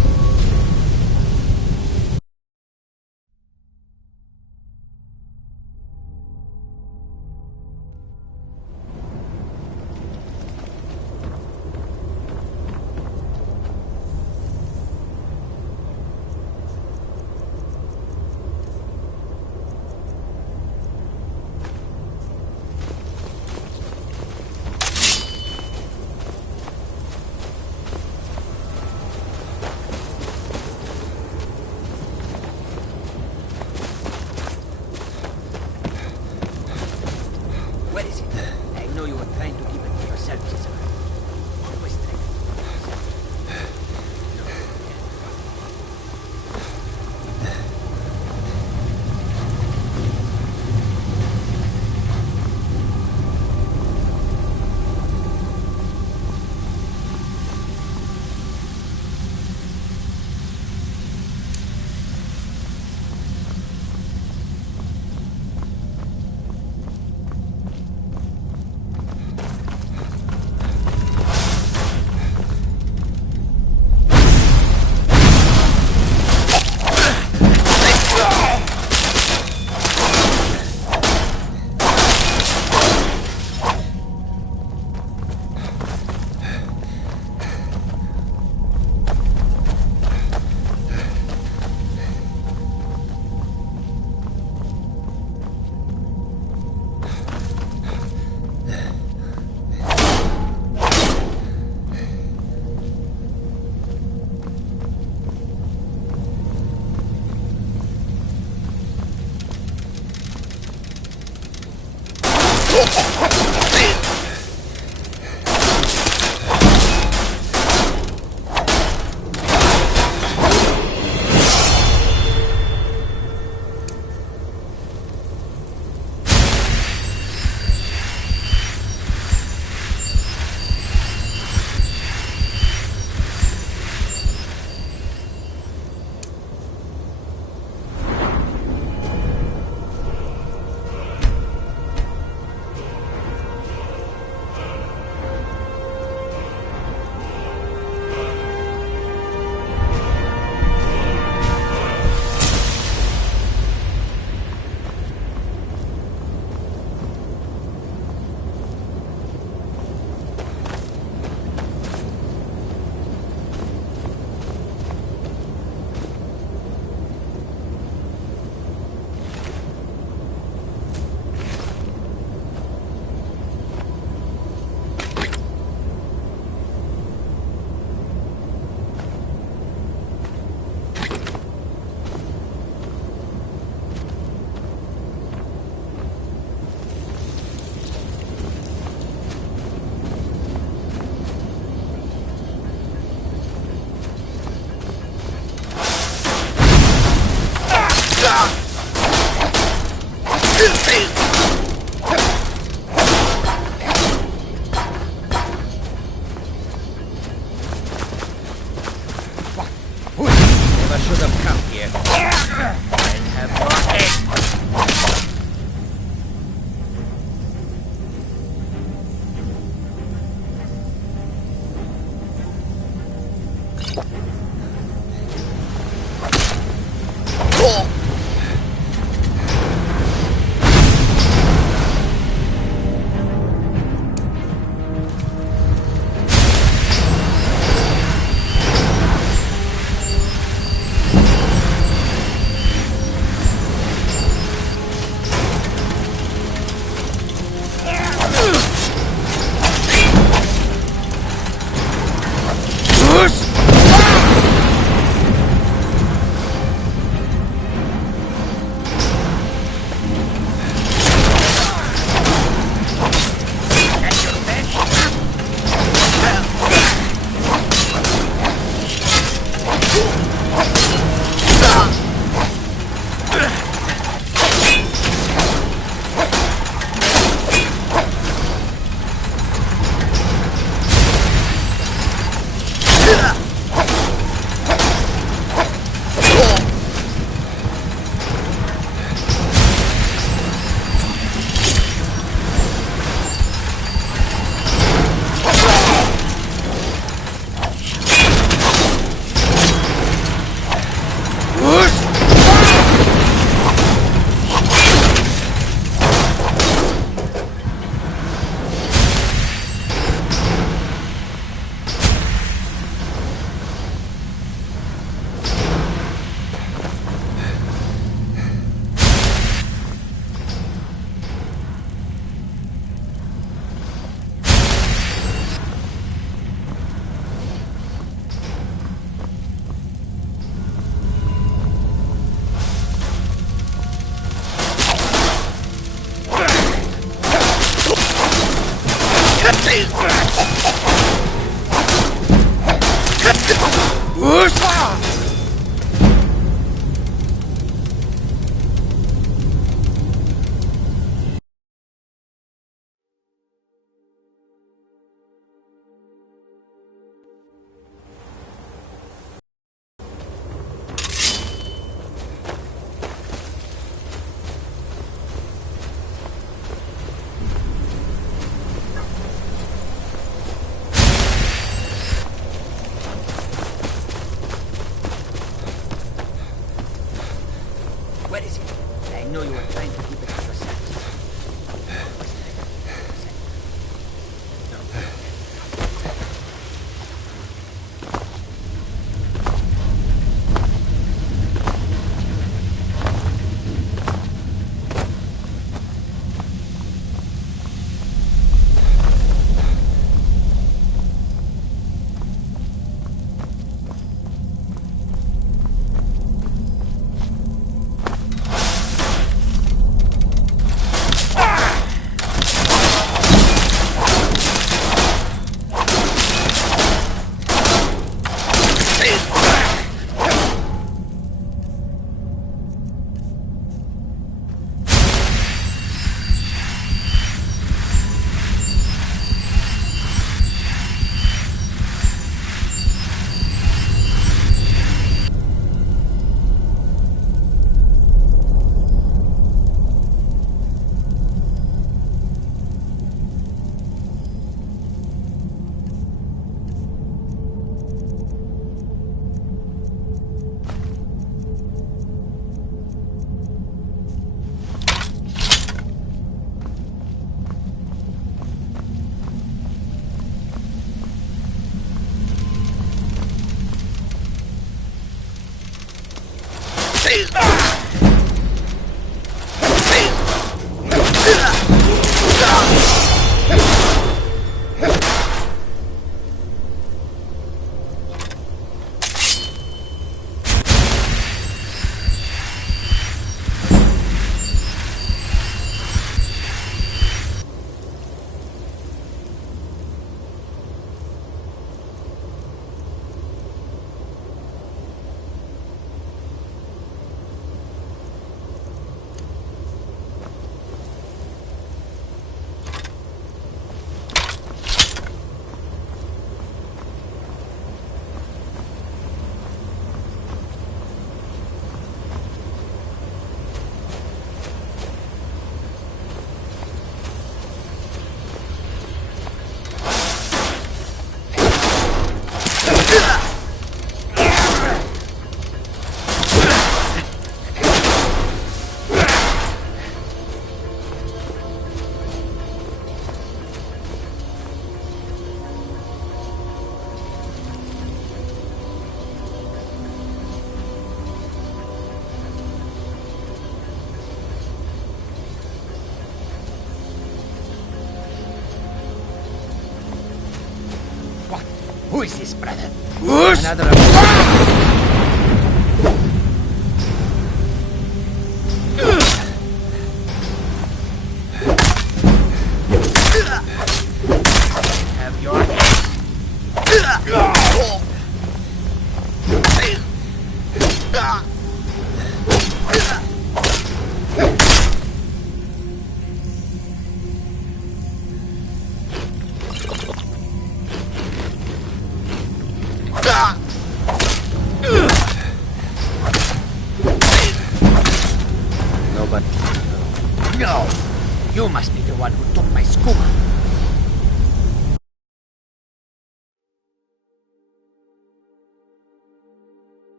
should have come here. I'll have your head. Where is it? I know you were trying to keep it to yourself. is this, brother? Whoosh! Another... Have your... Nobody. No! You must be the one who took my skooma.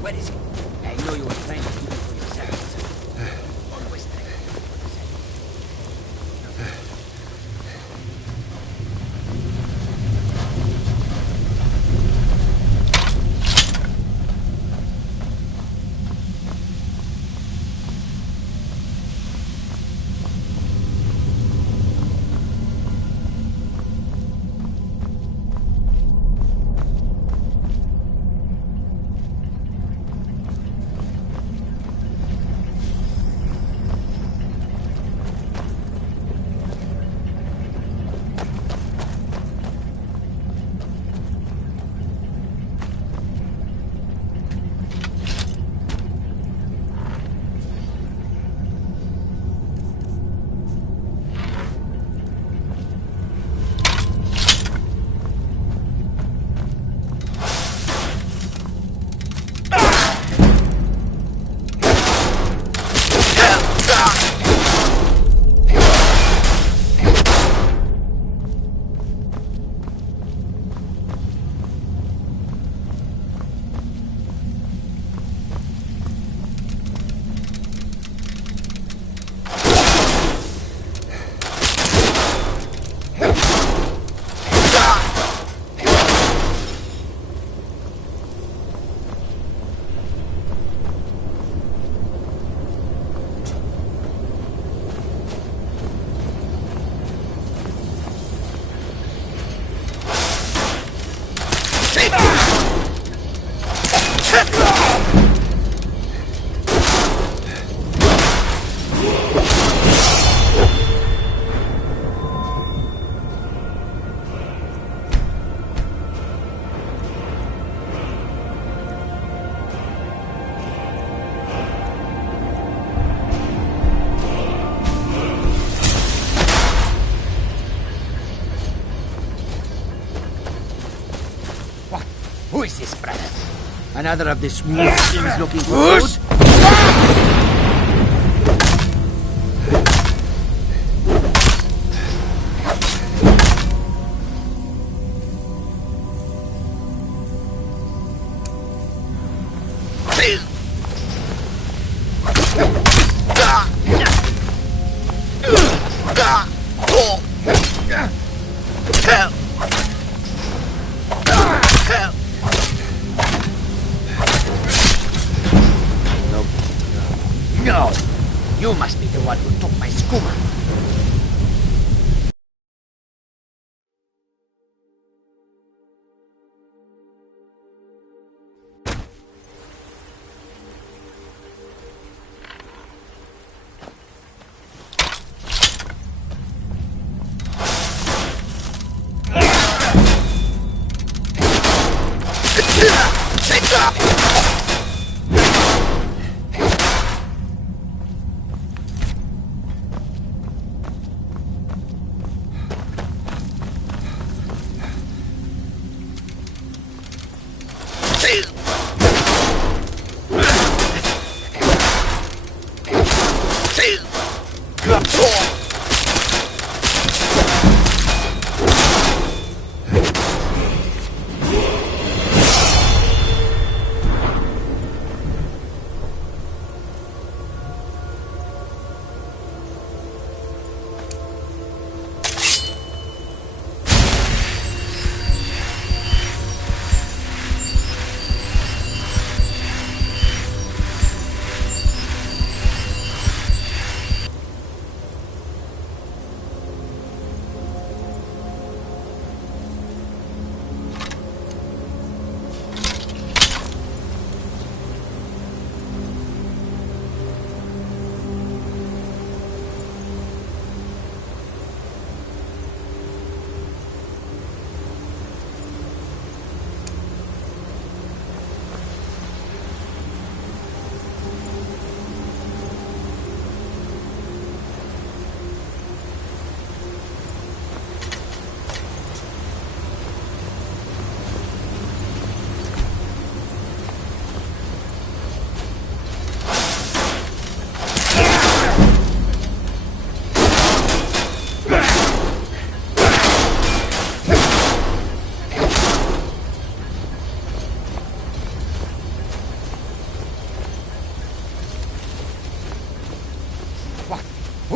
Where is it? I know you were trying to keep it for yourself. Always trying to keep it for yourself. Who is this, brother? Another of the smooth things looking for food? No! You must be the one who took my skooma.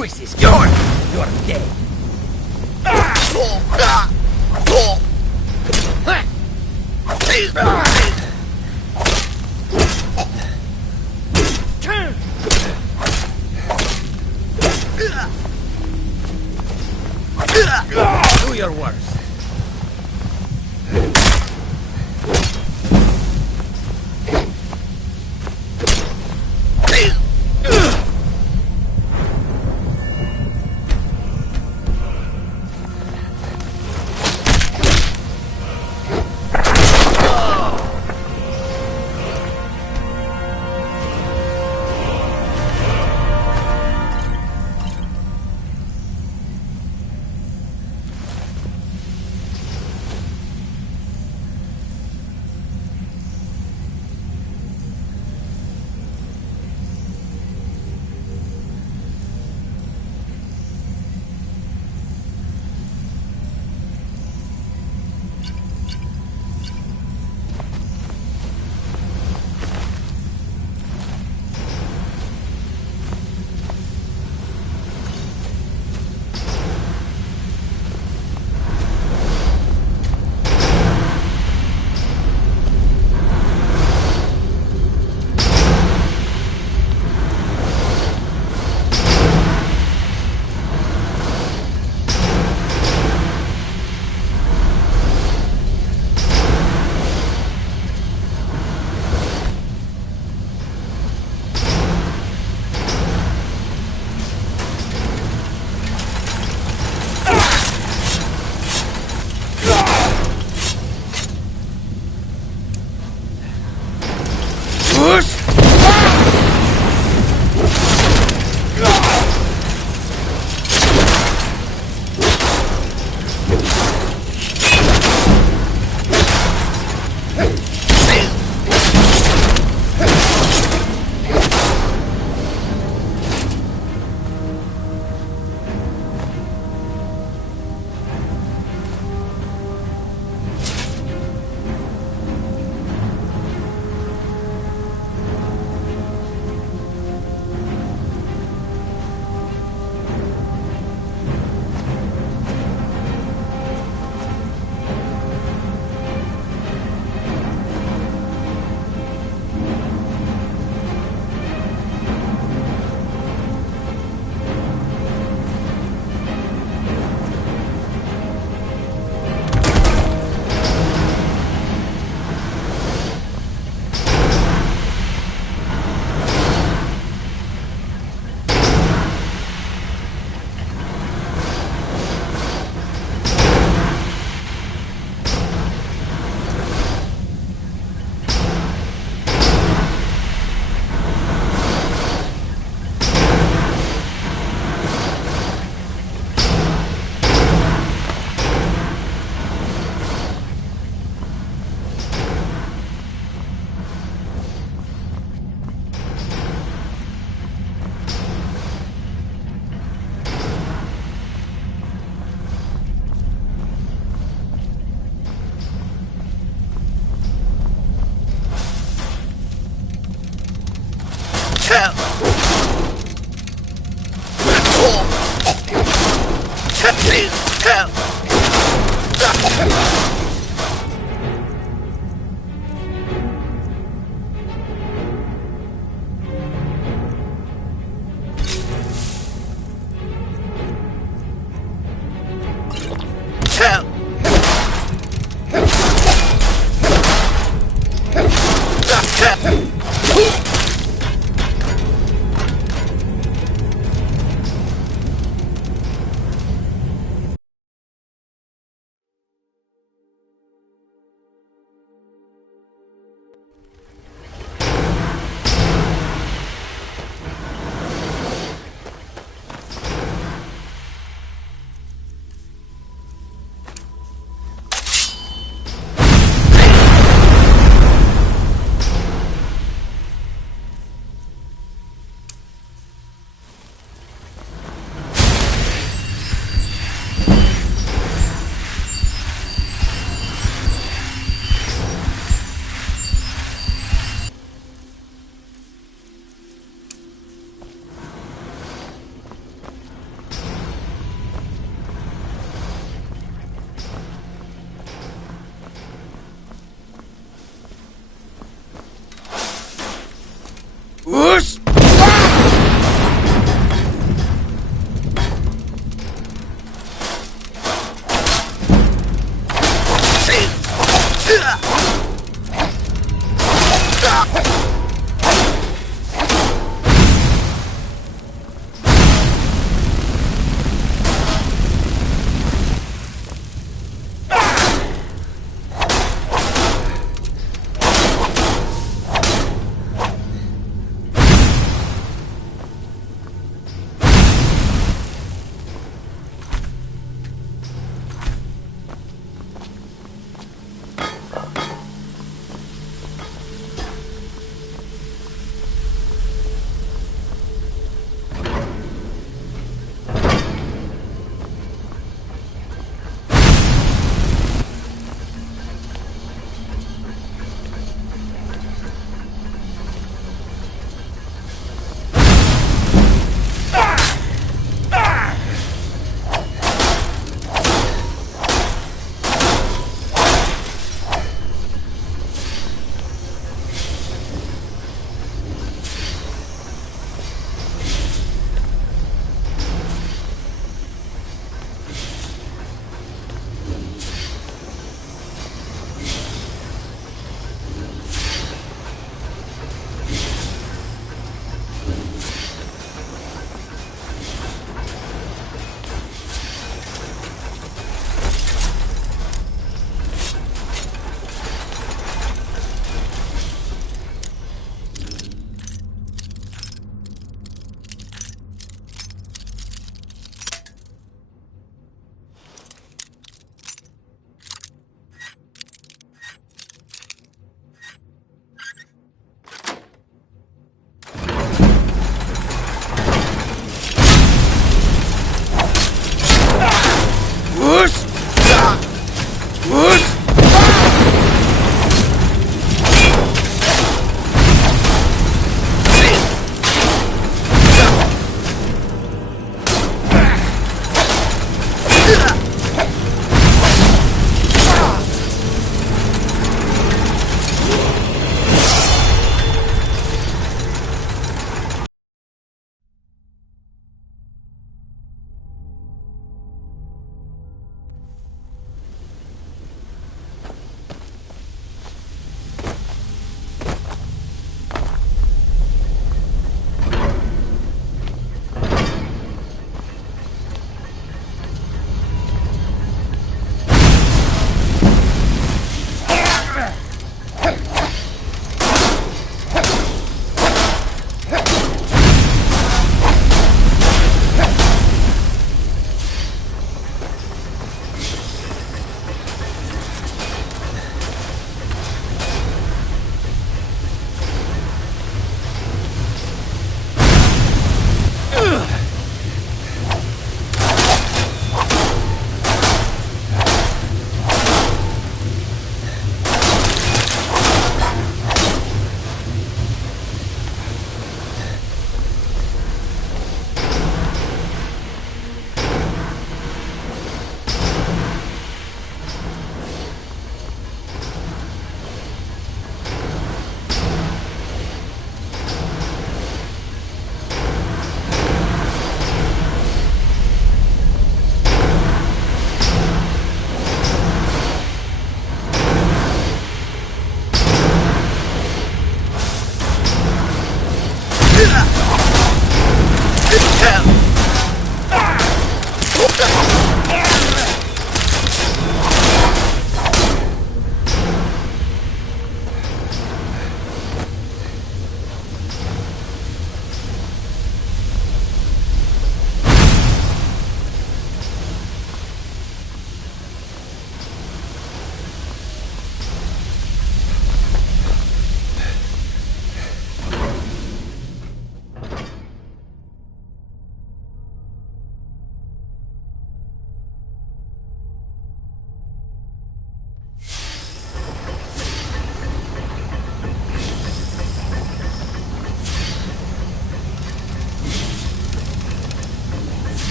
Who is this? You're dead. Do your worst.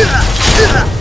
Ugh!